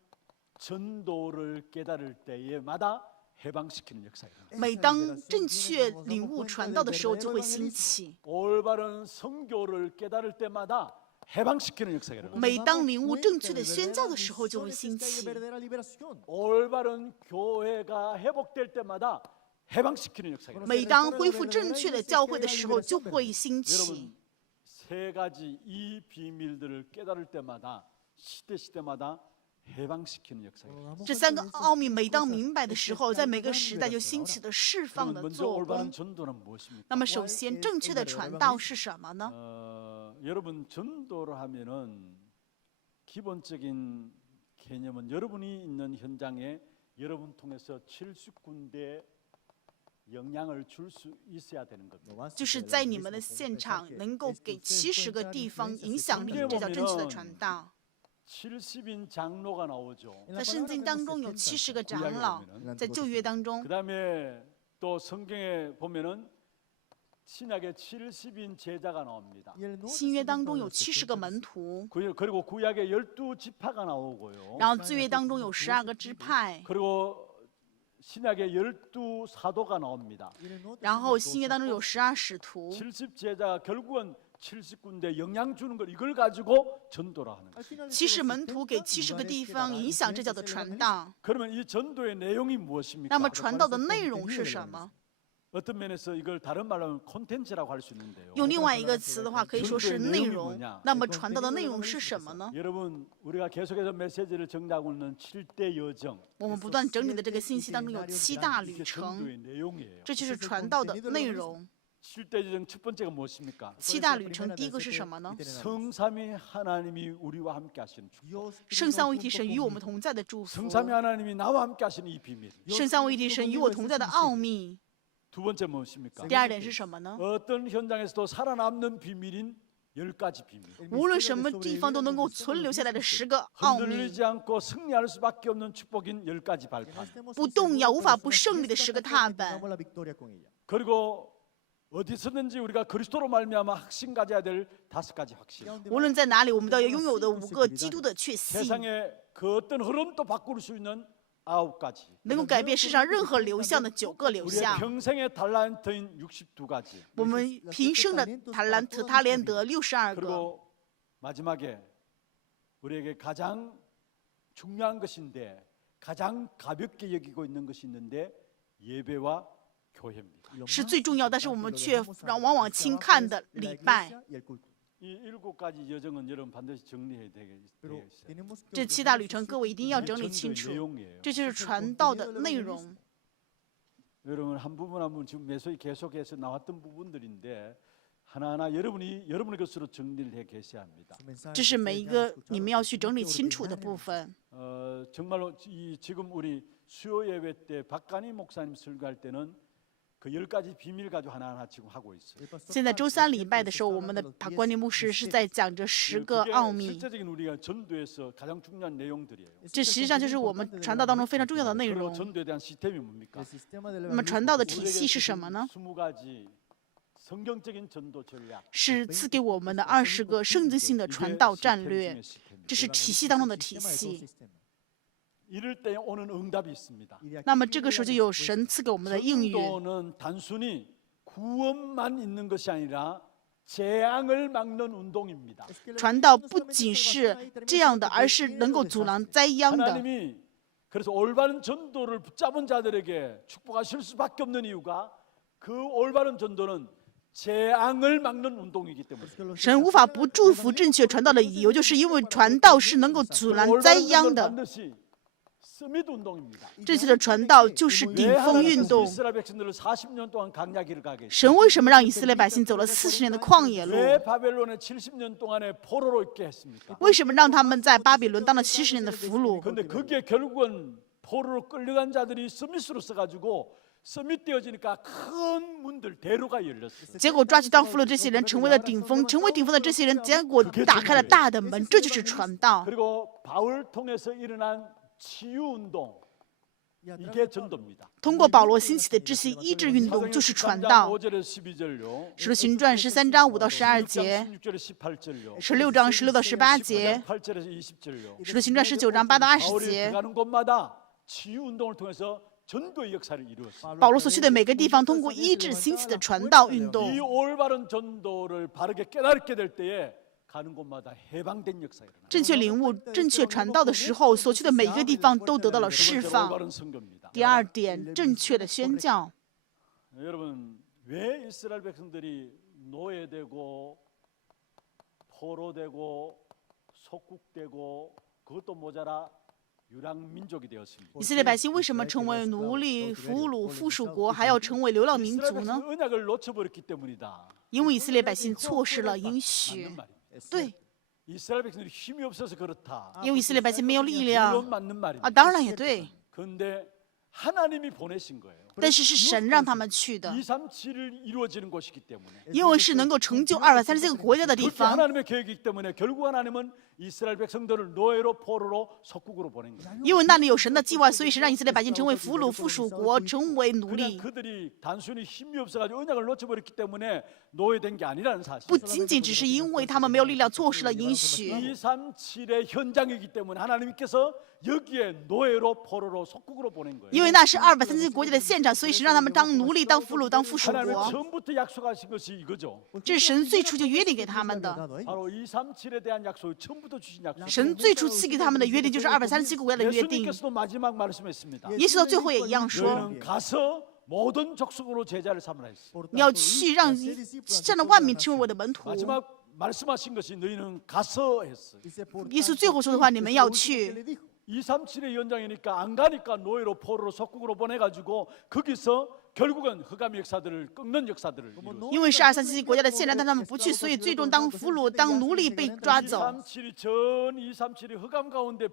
전도를 깨달을 때에마다 해방시키는 역사가 일어납니다. 每当正确领悟传道的时候，就会兴起； 올바른 선교를 깨달을 때마다 해방시키는 역사가 일어납니다. 每当领悟正确的宣教的时候，就会兴起； 올바른 교회가 회복될 때마다 해방시키는 역사가 일어납니다. 每当恢复正确的教会的时候，就会兴起。 여러분 세 가지 이 비밀들을 깨달을 때마다 시대마다 해방시키는 역사가 일어납니다. 这三个奥秘，每当明白的时候，在每个时代就兴起的释放 그러면 的 먼저 做 올바른 工。 전도는 무엇입니까? 那么，首先正确的传道是什么呢？ 여러분 전도를 하면은 기본적인 개념은 여러분이 있는 현장에 여러분 통해서 70군데 영향을 줄 수 있어야 되는 겁니다. 就是在你们的现场能够给70个地方影响力，这叫正确的传道。 70인 장로가 나오죠. 在圣经当中有70个长老，在旧约当中， 그다음에 또 성경에 보면은 신약에 70인 제자가 나옵니다. 新约当中有70个门徒， 그리고 구약에 12지파가 나오고요. 然后旧约当中有12个支派， 그리고 신약에 12사도가 나옵니다. 然后新约当中有12使徒。 70제자가 결국은 70군데 영향 주는 걸 이걸 가지고 전도를 하는 거예요. 70门徒给70个地方影响，这叫做传道。 그러면 이 전도의 내용이 무엇입니까? 那么传道的内容是什么？ 어떤 면에서 이걸 다른 말로 하면 콘텐츠라고 할 수 있는데요. 用另外一个词的话，可以说是内容。那么传道的内容是什么呢？ 여러분 우리가 계속해서 메시지를 정리하고 있는 7대 여정 我们不断整理的这个信息当中有7大旅 이게 程， 전도의 내용이에요. 这就是传道的内容。 7대 여정 첫 번째가 무엇입니까? 7大旅程第一个是什么呢？ 성삼위 하나님이 우리와 함께 하시는 축복. 圣三位一体神与我们同在的祝福， 성삼위 하나님이 나와 함께 하시는 이 비밀. 圣三位一体神与我同在的奥秘。 두 번째 무엇입니까? 第二点是什么呢？ 어떤 현장에서도 살아남는 비밀인 10가지 비밀. 无论什么地方都能够存留下来的10个奥秘， 흔들리지 않고 승리할 수밖에 없는 축복인 10가지 발판. 不动摇、无法不胜利的10个踏板。 그리고 어디서든지 우리가 그리스도로 말미암아 확신 가져야 될 5가지 확신. 无论在哪里，我们都要拥有的5个基督的确信， 세상의 그 어떤 흐름도 바꿀 수 있는 9가지. 能够改变世上任何流向的9个流 우리의 向。 평생의 달란트인 62가지. 我们平生的塔兰特、他连德62个。 그리고 마지막에 우리에게 가장 중요한 것인데 가장 가볍게 여기고 있는 것이 있는데 예배와 교회입니다. 是最重要，但是我们却往往轻看的礼拜。 이 7가지 여정은 여러분 반드시 정리해야 되겠어요. 这7大旅程，各位一定要整理 전도의 清楚， 내용이에요. 这就是传道的内容。 여러분 한 부분 한 부분 지금 매소히 계속해서 나왔던 부분들인데 하나하나 여러분의 것으로 정리를 해 계셔야 합니다. 这是每一个你们要去整理清楚的部分。 정말로 지금 우리 수요 예배 때 박간희 목사님 설교할 때는 그 10가지 비밀 가지고 하나하나 지금 하고 있어요. 现在周三礼拜的时候，我们的关尼牧师是在讲这10个奥 그게 秘， 실제적인 우리가 전도에서 가장 중요한 내용들이에요. 这实际上就是我们传道当中非常重要的内 그리고 容。 전도에 대한 시스템이 뭡니까? 那么传道的体系是什么呢？ 20가지 성경적인 전도 전략. 是赐给我们的20个圣经性的传道战略，这是体系当中的体系。 이럴 때 오는 응답이 있습니다. 那么这个时候就有神赐给我们的应允。 전도는 단순히 구원만 있는 것이 아니라 재앙을 막는 운동입니다. 传道不仅是这样的，而是能够阻拦灾殃的。 하나님이 그래서 올바른 전도를 붙잡은 자들에게 축복하실 수밖에 없는 이유가 그 올바른 전도는 재앙을 막는 운동이기 때문에. 神无法不祝福正确传道的理由，就是因为传道是能够阻拦灾 올바른 殃 전도는 的。 반드시 서밋 운동입니다. 正确的传道就是顶 왜 峰运 하나님께서 动。 이스라엘 백성들을 40년 동안 강야기를 가게 했어요? 神为什么让以色列百姓走了40年的旷野路？ 왜 바벨론의 70년 동안에 포로로 있게 했습니까? 为什么让他们在巴比伦当了70年的俘虏？ 근데 그게 결국은 포로로 끌려간 자들이 서밋으로 써가지고 서밋되어지니까 큰 문들 대로가 열렸어요. 结果抓去当俘虏这些人成为了顶峰，成为顶峰的这些人，结果打开了大的门，这就是传道。 그리고 바울 통해서 일어난 치유운동 이게 전도입니다. 通过保罗兴起的这些医治运动就是传道。 5절에서 12절요. 使徒行传13章5到12节， 16절에 18절요. 16章16到18节， 8절에서 20절요. 使徒行传19章8到20 바울이 节。 가는 곳마다 치유운동을 통해서 전도의 역사를 이루었습니다. 保罗所去的每个地方，通过医治兴起的传道运动 이 ， 올바른 전도를 바르게 깨닫게 될 때에 가는 곳마다 해방된 역사가 일어납니다. 正确领悟、正确传道的时候，所去的每一个地方都得到了 두 释 번째로 放。 올바른 선교입니다. 第二点，正确的宣教。 여러분, 왜 이스라엘 백성들이 노예되고 포로되고 속국되고 그것도 모자라 유랑민족이 되었습니다. 以色列百姓为什么成为奴隶、俘虏、附属国，还要成为流浪民 이스라엘 族呢？ 백성은 언약을 놓쳐버렸기 때문이다. 因为以色列百姓错失了应 맞는 许。 말입니다. 对， 이스라엘 백성들이 힘이 없어서 그렇다. 因为以色列百姓没有力 물론 量 맞는 말입니다. 啊，当然也对。 그런데 하나님이 보내신 거예요. 但是是神让他们去的， 237을 이루어지는 곳이기 때문에. 因为是能够成就233个国家的地 그렇게 方。 하나님의 계획이기 때문에 결국 하나님은 이스라엘 백성들을 노예로 포로로 석국으로 보낸 거예요. 因为那里有神的计划，所以是让以色列百姓成为俘虏、附属国，成为奴 그냥 隶。 그들이 단순히 힘이 없어가지고 언약을 놓쳐버렸기 때문에 노예된 게 아니라는 사실. 不仅仅只是因为他们没有力量，错失了应许。 237의 현장이기 때문에 하나님께서 여기에 노예로 포로로 석국으로 보낸 거예요. 因为那是233个国家的现场，所以是让他们当奴隶、当俘虏、当附属 하나님이 国。 처음부터 약속하신 것이 이거죠. 这是神最初就约定给他们的。 바로 237에 대한 약속이 처음부터 주신 약속. 神最初赐给他们的约定就是237个国家的约定。 예수님께서도 마지막 말씀했습니다. 耶稣到最后也一样说 너희는 가서 모든 족속으로 제자를 삼으라 했어요. 你要去让这样的万民成为我的门徒。 마지막 말씀하신 것이 너희는 가서 했어요. 耶稣最后说的话，你们要去。 237의 현장이니까 안 가니까 노예로 포로로 석국으로 보내가지고 거기서 결국은 흑암 역사들을 꺾는 역사들을 이루었어요. 因为是237国家的现场，但他们不去，所以最终当俘虏、当奴隶被抓走。 237이 흑암 가운데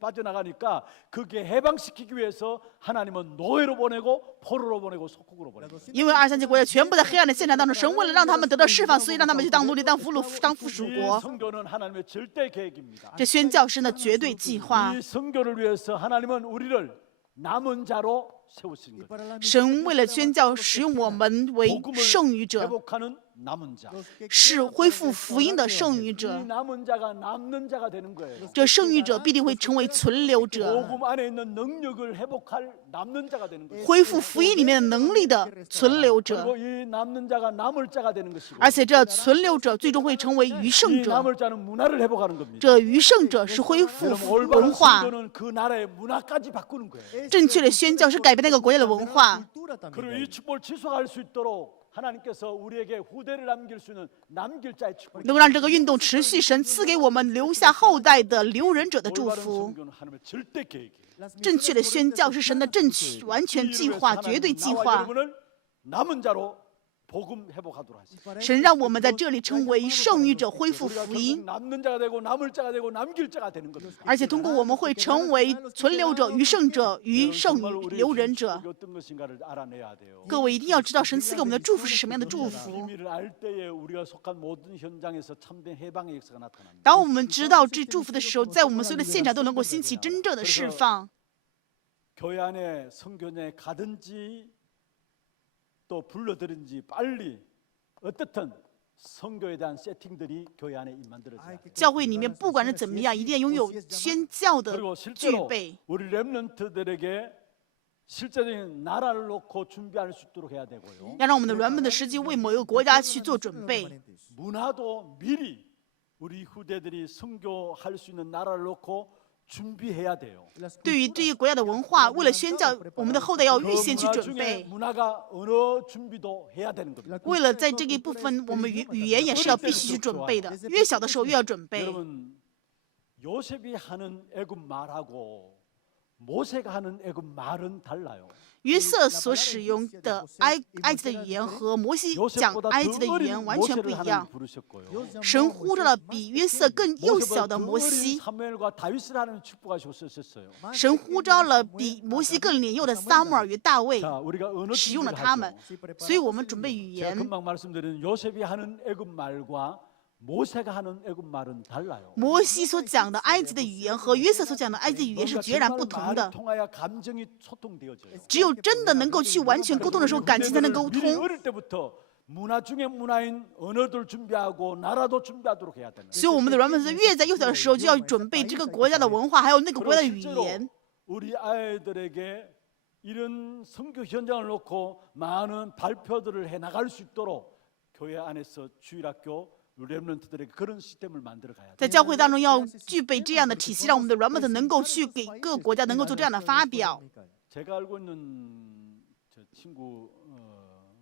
빠져나가니까 그게 해방시키기 위해서 하나님은 노예로 보내고 포로로 보내고 석국으로 보내고 因为237国家全部在黑暗的现场当中，神为了让他们得到释放，所以让他们去当奴隶、当俘虏、当附属 이 国。 성교는 하나님의 절대 계획입니다. 这宣教神的绝对计划。 이 성교를 위해서 하나님은 우리를 남은 자로 세우신 거예요. 神为了宣教，使用我们为 복음을 剩余者， 회복하는 남은 자. 是恢复福音的剩余 이 者。 남은 자가 남는 자가 되는 거예요. 这剩余者必定会成为存留者， 복음 안에 있는 능력을 회복할 남는 자가 되는 거예요. 恢复福音里面的能力的存留者。 그리고 이 남는 자가 남을 자가 되는 것이고 而且这存留者最终会成为余剩 이 者。 남을 자는 문화를 회복하는 겁니다. 这余剩者是恢复 여러분, 올바른 文化。 선교는 그 나라의 문화까지 바꾸는 거예요. 正确的宣教是改变那个国家的文化。 그리고 이 축복을 지속할 수 있도록 하나님께서 우리에게 후대를 남길 수 있는 남길 자의 축복. 能够让这个运动持续，神赐给我们留下后代的留人者的祝 올바른 福。 선교는 하나님의 절대 계획이에요. 正确的宣教是神的完全计划、绝对计 나와 划。 여러분을 남은 자로 복음 회복하도록 하시고 神让我们在这里成为剩余者，恢复 우리가 福 결국 音， 남는 자가 되고 남을 자가 되고 남길 자가 되는 겁니다. 而且通过我们会成为存留者、余剩者、余 여러분, 剩 정말 우리의 留人者 축복이 。 어떤 것인가를 알아내야 돼요. 各位一定要知道神赐给我们的祝福是什么样的祝福。 비밀을 알 때에 우리가 속한 모든 현장에서 참된 해방의 역사가 나타납니다. 当我们知道这祝福的时候，在我们所有的现场都能够兴起真正的释放。 교회 안에 성교에 가든지 또 불러들은지 빨리 어떻든 성교에 대한 세팅들이 교회 안에 만들어져야 돼요. 教会里面不管是怎么样，一定要拥有宣教的 그리고 具 실제로 备， 우리 렘넌트들에게 실제적인 나라를 놓고 준비할 수 있도록 해야 되고요. 要让我们的原本的实际为某一个国家去做准备。 문화도 미리 우리 후대들이 성교할 수 있는 나라를 놓고 준비해야 돼요. 对于这一国家的文化，为了宣教，我们的后代要 그 预先去 문화 准 중에 备。 문화가 언어 준비도 해야 되는 겁니다. 为了在这个一部分，我们语言也是要必须去准备的。越小的时候越要准备。 여러분 요셉이 하는 애굽 말하고 모세가 하는 애굽 말은 달라요. 约瑟所使用的埃及的语言和摩西讲 요셉보다 埃及的 더 语言 어린 完全不 모세를 一 하나님 样。 부르셨고요. 神呼召了比约瑟更幼小 모세보다 的 더 摩 어린 西， 사무엘과 다윗을 하나님 축복하셨었어요. 神呼召了比摩西更年幼的撒母耳与大卫， 자, 우리가 언어 使用了 준비를 他们 하죠. ，所以我们准备语 제가 言。 금방 말씀드린 요셉이 하는 애굽 말과 모세가 하는 애굽 말은 달라요. 摩西所讲的埃及的语言和约瑟所讲的埃及的语言是 뭔가 截然 정말 不同 말이 的。 통하여 감정이 소통되어져요. 只有真的能够去完全沟通的时候，感情才能沟 미리 通。 어릴 때부터 문화 중에 문화인 언어들 준비하고 나라도 준비하도록 해야 된다. 所以我们的软本子越在幼小的时候就要准备这个国家的文化，还有那个国家的语言。 우리 아이들에게 이런 선교 현장을 놓고 많은 발표들을 해 나갈 수 있도록 교회 안에서 주일학교 렘넌트들에게 그런 시스템을 만들어 가야 돼. 在教会当中要具备这样的体系，让我们的软本子能够去给各个国家能够做这样的发表。 제가 알고 있는 저 친구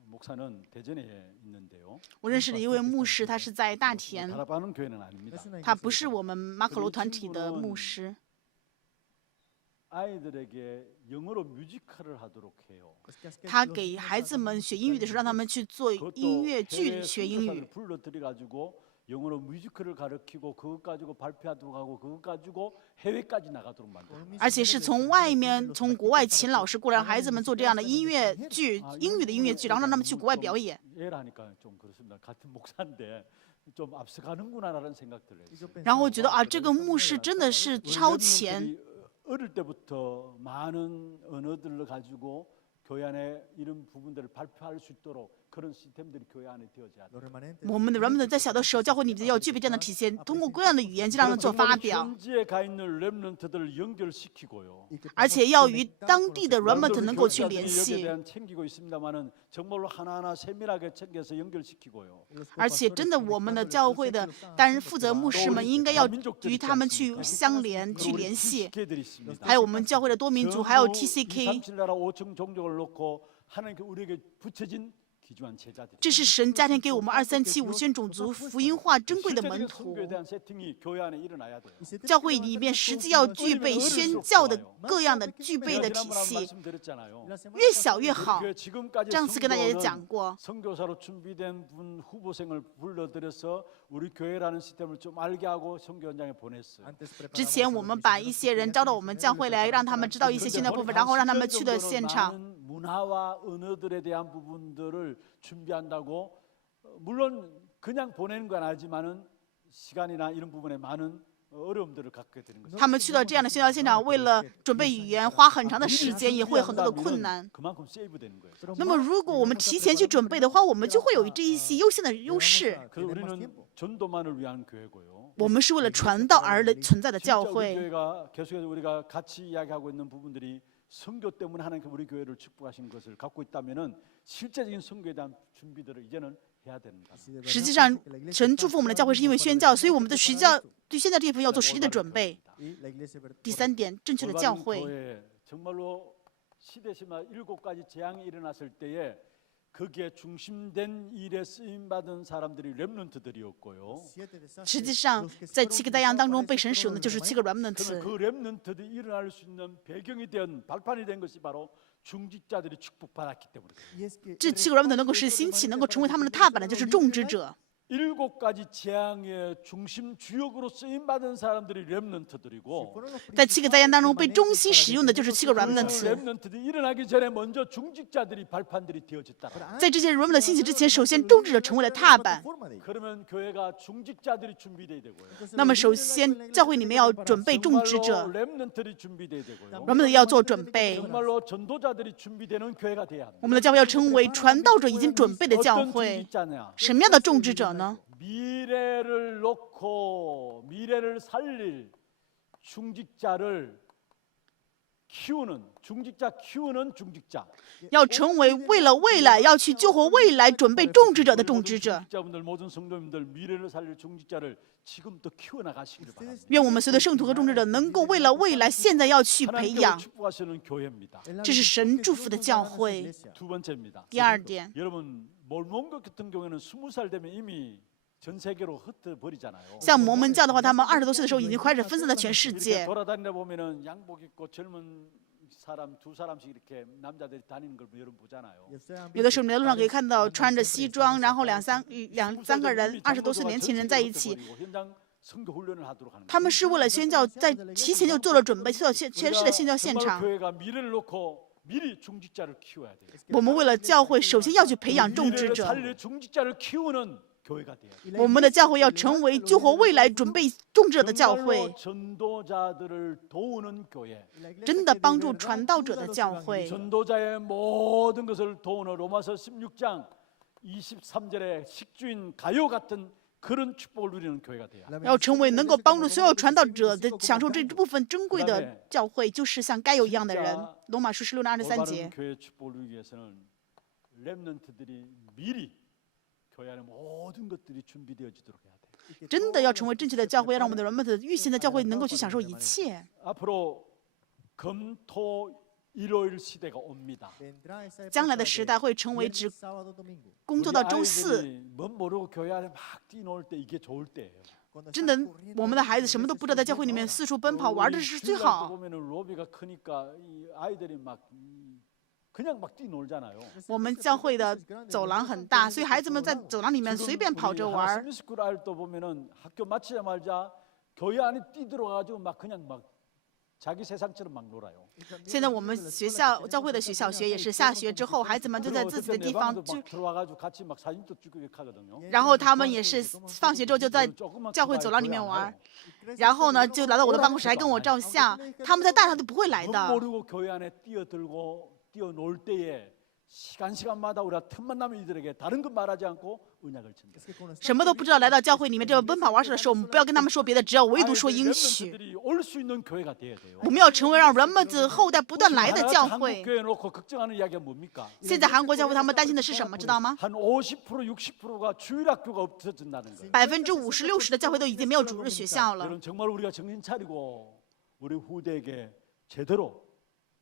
목사는 대전에 있는데요. 我认识的一位牧师，他是在大田， 다락방은 교회는 아닙니다. 他不是我们马可罗团体的牧师。 아이들에게 영어로 뮤지컬을 하도록 해요. 他给孩子们学英语的时候，让他们去做音乐剧学英语。 불러들여 가지고 영어로 뮤지컬을 가르치고 그것 가지고 발표하도록 하고 그것 가지고 해외까지 나가도록 만들어요. 而且是从外面从国外请老师过来，让孩子们做这样的音乐剧，英语的音乐剧，然后让他们去国外表演。 예라니까 좀 그렇습니다. 같은 목사인데 좀 앞서가는구나라는 생각들을 했어요. 然后我觉得啊，这个牧师真的是超前。 렘넌트들이 어릴 때부터 많은 언어들을 가지고 교회 안에 이런 부분들을 발표할 수 있도록 그런 시스템들이 교회 안에 되어져야 돼요. 我们的软本子在小的时候，教会里面要具备这样的体现，通过各样的语言去让他们做发表， 현지에 가 있는 렘넌트들을 연결시키고요. 而且要与当地的软本子能够去联 여기에 系。 대한 챙기고 있습니다만은 정말로 하나하나 세밀하게 챙겨서 연결시키고요. 而且真的，我们的教会的担任负责牧师们应该要与他们去相连、去联系。 TCK들이 있습니다. 还有我们教会的多民族，还有 전부 TCK， 237나라 5천 종족을 놓고 하나님께 우리에게 붙여진 귀중한 제자들. 这是神家庭给我们237、5千种族福音化珍贵的门 실제적인 徒。 선교에 대한 세팅이 교회 안에 일어나야 돼요. 教会里面实际要具备宣教的各样的具备的 제가 体 지난번에 系， 말씀드렸잖아요. 越小越好。 교회 지금까지 上次跟大家也讲过， 선교사로 준비된 분 후보생을 불러들여서 우리 교회라는 시스템을 좀 알게 하고 선교 현장에 보냈어요. 之前我们把一些人招到我们教会来，让他们知道一些宣教部分，然后让他们去了现场。 많은 문화와 언어들에 대한 부분들을 준비한다고 물론 그냥 보내는 건 아니지만은 시간이나 이런 부분에 많은 어려움들을 갖게 되는 거죠. 他们去到这样的宣教现场，为了准备语言，花很长的时间，也会有很多的困难。 그만큼 세이브 되는 거예요. 那么，如果我们提前去准备的话，我们就会有这一些优先的优势。 그래서 우리는 전도만을 위한 교회고요. 我们是为了传道而存在的 진짜 教 우리 会。 교회가 계속해서 우리가 같이 이야기하고 있는 부분들이 선교 때문에 하나님께 우리 교회를 축복하신 것을 갖고 있다면은 실제적인 선교에 대한 준비들을 이제는 해야 됩니다. 实际上，神祝福我们的教会是因为宣教，所以我们对宣教这一部分要做实际的准备。第三点，正确的教 올바른 会。 교회, 정말로 시대시마 7가지 재앙이 일어났을 때에 거기에 중심된 일에 쓰임 받은 사람들이 렘넌트들이었고요. 实际上，在7个大洋当中被神使用的就是7个软本 그러면 词。 그 렘넌트들이 일어날 수 있는 배경이 된 발판이 된 것이 바로 중직자들이 축복받았기 때문에. 这7个软本词能够使兴起，能够成为他们的踏板的，就是种植者。 7가지 재앙의 중심 주역으로 쓰임 받은 사람들이 렘넌트들이고 在7个大洋当中被中心使用的就是7个软本词。 렘넌트들이 일어나기 전에 먼저 중직자들이 발판들이 되어졌다. 在这些软本的兴起之前，首先种植者成为了踏板。 그러면 교회가 중직자들이 준비돼야 되고요. 那么，首先教会里面要准备种植 정말로 者， 렘넌트들이 준비돼야 되고요. 软本的要做准备。 정말로 전도자들이 준비되는 교회가 돼야 합니다. 我们的教会要成为传道者已经准备的教 어떤 会。 중직자냐? 什么样的种植者呢？ 미래를 놓고 미래를 살릴 중직자를 키우는 중직자 키우는 중직자. 要成为为了未来要去救活未来准备种植者的种植者。 중직자분들 모든 성도님들 미래를 살릴 중직자를 지금부터 키워 나가시기를 바랍니다. 愿我们所有的圣徒和种植者能够为了未来现在要去培 하나님께서 养， 축복하시는 교회입니다. 这是神祝福的教会。 두 번째입니다. 第二点， 여러분 몰몬교 같은 경우에는 20살 되면 이미 전 세계로 흩어버리잖아요. 像摩门教的话，他们20多岁的时候已经开始分散在全世 이렇게 界。 돌아다니다 보면은 양복 입고 젊은 사람 2사람씩 이렇게 남자들이 다니는 걸 여러분 보잖아요. 有的时候你在路上可以看到穿着西装，然后两三个人20多岁年轻人在一起， 현장 선교 훈련을 하도록 하는 他们是为了宣教，在提前就做了准备，去到全世界宣教现 정말 场。 교회가 미래를 놓고 미리 중직자를 키워야 돼요. 我们为了教会，首先要去培养种植 미래를 者。 살릴 중직자를 키우는 교회가 돼야 돼. 我们的教会要成为救活未来准备种植的教 정말로 会， 전도자들을 도우는 교회. 真的帮助传道者的教会。 전도자의 모든 것을 도우는 로마서 16장 23절의 식주인 가요 같은 그런 축복을 누리는 교회가 돼야 돼. 要成为能够帮助所有传道者的享受这部分珍贵的教会，就是像该有一样的人。罗马书16章23 올바른 节。 교회 축복을 누리기 위해서는 렘넌트들이 미리 교회 안에 모든 것들이 준비되어지도록 해야 돼. 真的要成为正确的教会，要让我们的人们的预先的教会能够去享受一切。 앞으로 금토일요일 시대가 옵니다. 将来的时代会成为只工作 우리 到周四， 아이들이 뭔 모르고 교회 안에 막 뛰놀 때 이게 좋을 때예요. 真的，我们的孩子什么都不知道，在教会里面四处奔跑，玩的是最 주일날 때 好。 보면은 로비가 크니까 이 아이들이 막 그냥 막 뛰놀잖아요. 我们教会的走廊很大，所以孩子们在走廊里面随便跑着玩。 스미스쿨 아이도 보면은 학교 마치자마자 교회 안에 뛰들어가지고 막 그냥 막 자기 세상처럼 막 놀아요. 现在我们学校教会的小学也是，下学之后，孩子们就在自己的地方 도 就 막 들어와가지고 같이 막 사진도 찍고 이렇게 하거든요. 然后他们也是放学之后就在 조그만 教会 교회 走廊里 교회 面 안 玩 와요. ，然后呢就来到我的办公室还跟我照相。他们在大上都不会来 뭔 的。 모르고 교회 안에 뛰어들고 뛰어놀 때에 시간마다 우리가 틈만 나면 이들에게 다른 것 말하지 않고 언약을 전다. 什么都不知道，来到教会里面这么奔跑玩耍的时候，我们不要跟他们说别的，只要唯独说应许。 올 수 있는 교회가 돼야 돼요. 我们要成为让人们的后代不断来的教 한국 会。 교회 놓고 걱정하는 이야기가 뭡니까? 现在韩国教会他们担心的是什么，知道吗？ 한 50% 60%가 주일학교가 없어진다는 거예요. 50%、60%的教会都已经没有主日学校了。 여러분 정말 우리가 정신 차리고 우리 후대에게 제대로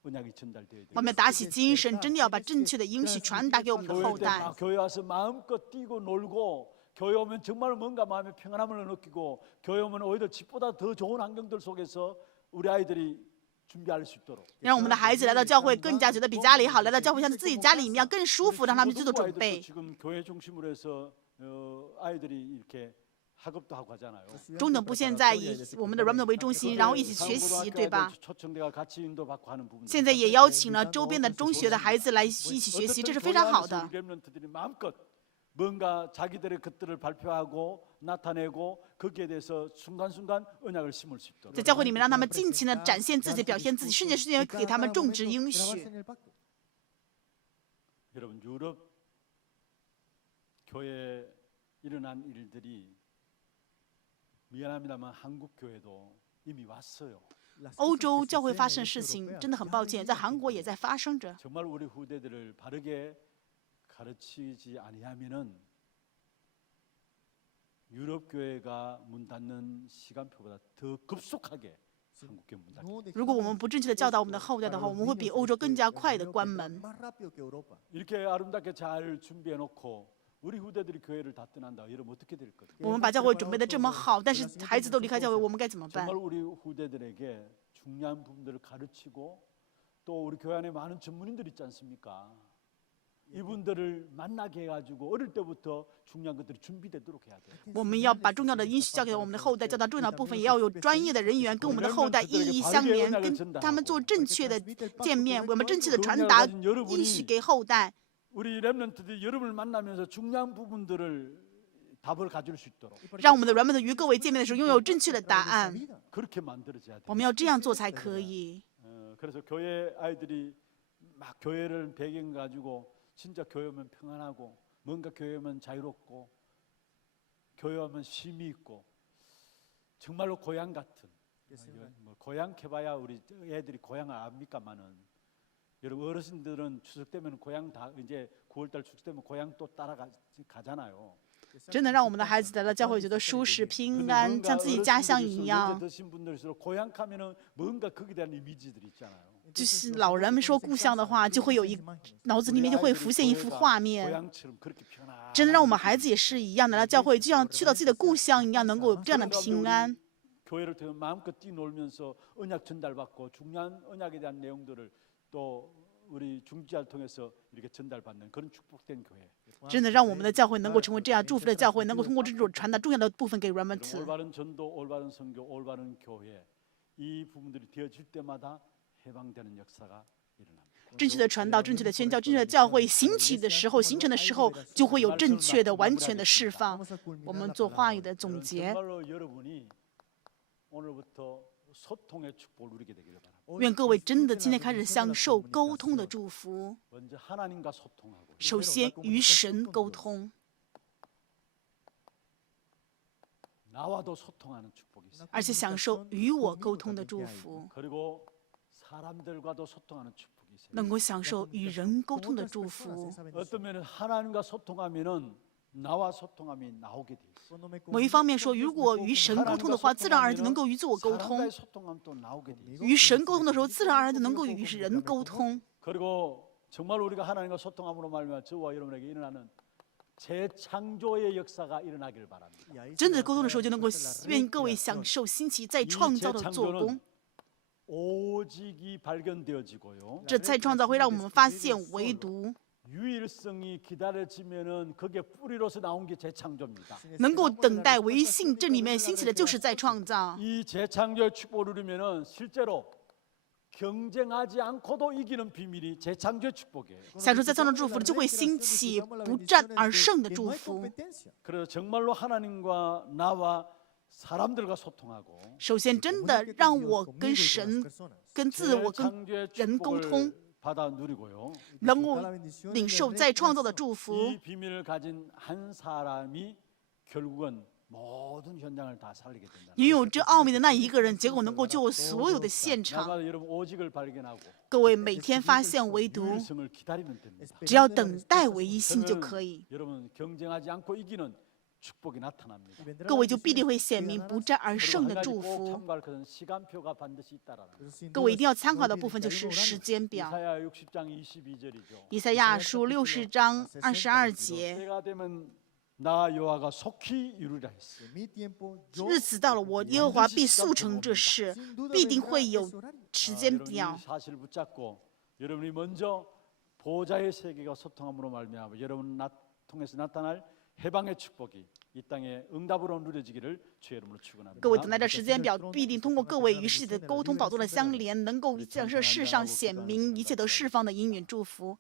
언약이 전달돼야 돼요. 我们要打起精神，真的要把正确的应许传达给我们的后 교회 때 代。 막 교회 와서 마음껏 뛰고 놀고 교회 오면 정말 뭔가 마음에 평안함을 느끼고 교회 오면 오히려 집보다 더 좋은 환경들 속에서 우리 아이들이 준비할 수 있도록. 让我们的孩子来到教会更加觉得比家里好，来到教会像在自己家里一样更舒服，让他们去做准 아이들도 备。 지금 교회 중심으로 해서 아이들이 이렇게 학업도 하고 하잖아요. 中等部现在以我们的 Remnant 为中心，然后一起学习，对吧？ 초청대가 같이 인도받고 하는 부분. 现在也邀请了周边的中学的孩子来一起学习，这是非常好的。 렘넌트들이 마음껏 뭔가 자기들의 것들을 발표하고 나타내고 거기에 대해서 순간순간 언약을 심을 수 있도록. 在教会里面，让他们尽情的展现自己，表现自己，瞬间给他们种植应许。 여러분 유럽 교회에 일어난 일들이 미안합니다만 한국 교회도 이미 왔어요. 欧洲教会发生事情，真的很抱歉，在韩国也在发生着。 정말 우리 후대들을 바르게 가르치지 아니하면은 유럽 교회가 문 닫는 시간표보다 더 급속하게 한국 교회 문 닫게. 如果我们不正确的教导我们的后代的话，我们会比欧洲更加快的关门。 이렇게 아름답게 잘 준비해 놓고 우리 후대들이 교회를 다 떠난다. 여러분 어떻게 될 거예요? 我们把教会准备的这么好，但是孩子都离开教会，我们该怎么办？ 정말 우리 후대들에게 중요한 부분들을 가르치고 또 우리 교회 안에 많은 전문인들 있지 않습니까? 이분들을 만나게 해가지고 어릴 때부터 중요한 것들이 준비되도록 해야 돼요. 我们要把重要的应许交给我们的后代，教导重要的部分，也要有专业的人员跟我们的后代一一相连，跟他们做正确的见面，我们正确的传达应许给后代。 우리 렘넌트들이 여러분을 만나면서 중요한 부분들을 답을 가질 수 있도록 让我们的人们的与各位见面的时候拥有正确的答案。 그렇게 만들어져야 돼요. 我们要这样做才可以。 그래서 교회 아이들이 막 교회를 배경 가지고 진짜 교회 오면 평안하고 뭔가 교회 오면 자유롭고 교회 오면 쉼이 있고 정말로 고향 같은 뭐 고향 캐봐야 우리 애들이 고향을 압니까마는 여러분 어르신들은 추석 되면 고향 다 이제 9월달 추석 되면 고향 또 따라가잖아요. 真的让我们的孩子来到教会觉得舒适、平安，像自己家乡一样。 드신 분들일수록 고향 가면은 뭔가 거기에 대한 이미지들이 있잖아요. 就是老人们说故乡的话，就会有脑子里面就会浮现一幅画面。 고향처럼 그렇게 편안. 真的让我们孩子也是一样的，来到教会就像去到自己的故乡一样，能够有这样的平安。 교회를 통해 마음껏 뛰놀면서 언약 전달받고 중요한 언약에 대한 내용들을 또 우리 중지자를 통해서 이렇게 전달받는 그런 축복된 교회. 真的让我们的教会能够成为这样祝福的教会，能够通过这种传达重要的部分给人们。 올바른 전도, 올바른 선교, 올바른 교회 이 부분들이 되어질 때마다 해방되는 역사가 일어납니다. 正确的传道、正确的宣教、正确的教会兴起的时候、形成的时候，就会有正确的、完全的释放。我们做话语的总结， 정말로 여러분이 오늘부터 소통의 축복을 누리게 되기를 바랍니다. 愿各位真的今天开始享受沟通的祝福。 먼저 하나님과 소통하고 首先与神沟通， 나와도 소통하는 축복이 있어요. 而且享受与我沟通的祝福， 그리고 사람들과도 소통하는 축복이 있어요. 能够享受与人沟通的祝福。 어떤 면은 하나님과 소통하면은 나와 소통함이 나오게 돼 있어요. 某一方面说，如果与神沟通的话，自然而然就能够与自我沟通； 사람과의 소통함 또 나오게 돼 있어요. 与神沟通的时候，自然而然就能够与人沟通。 그리고 정말 우리가 하나님과 소통함으로 말미암아 저와 여러분에게 일어나는 재창조의 역사가 일어나길 바랍니다. 真的沟通的时候，就能够愿各位享受兴起再 이 创造的做工 재창조는 。 오직이 발견되어지고요. 这再创造会让我们发现唯独 유일성이 기다려지면은 그게 뿌리로서 나온 게 재창조입니다. 能够等待唯信，这里面兴起的就是再创造。 이 재창조의 축복을 누리면은 실제로 경쟁하지 않고도 이기는 비밀이 재창조의 축복이에요. 享受再创造祝福的，就会兴起不战而胜的祝福。 그래서 정말로 하나님과 나와 사람들과 소통하고 首先，真的让我跟神、跟自我、跟 재창조의 人沟通， 축복을 받아 누리고요. 能够领受再创造的祝福。 이 비밀을 가진 한 사람이 결국은 모든 현장을 다 살리게 된다. 拥有这奥秘的那一个人，结果能够救所有的现场。 날마다 여러분 오직을 발견하고 各位每天发现唯独， 유일성을 기다리면 됩니다. 只要等待唯一性就可以。 여러분 경쟁하지 않고 이기는 축복이 나타납니다. 各位就必定会显明不战而 그리고 胜 한 的 가지 祝 꼭 福。 참고할 것은 시간표가 반드시 있다라는 거예요. 各位一定要参考的部分就是时间表。 이사야 60장 22절이죠. 以赛亚书60章22节， 때가 되면 나 여호와가 속히 이루리라 했어요. 日子到了，我耶和华必速成这事，必定会有时间 여러분이 表 이 。 사실을 붙잡고 여러분이 먼저 보좌의 세계가 소통함으로 말미암아 여러분 통해서 나타날 해방의 축복이 이 땅에 응답으로 누려지기를 주의 이름으로 축원합니다. 各位等待这时间表，必定通过各位与世界的沟通宝座的相连，能够向这世上显明一切都释放的应允祝福。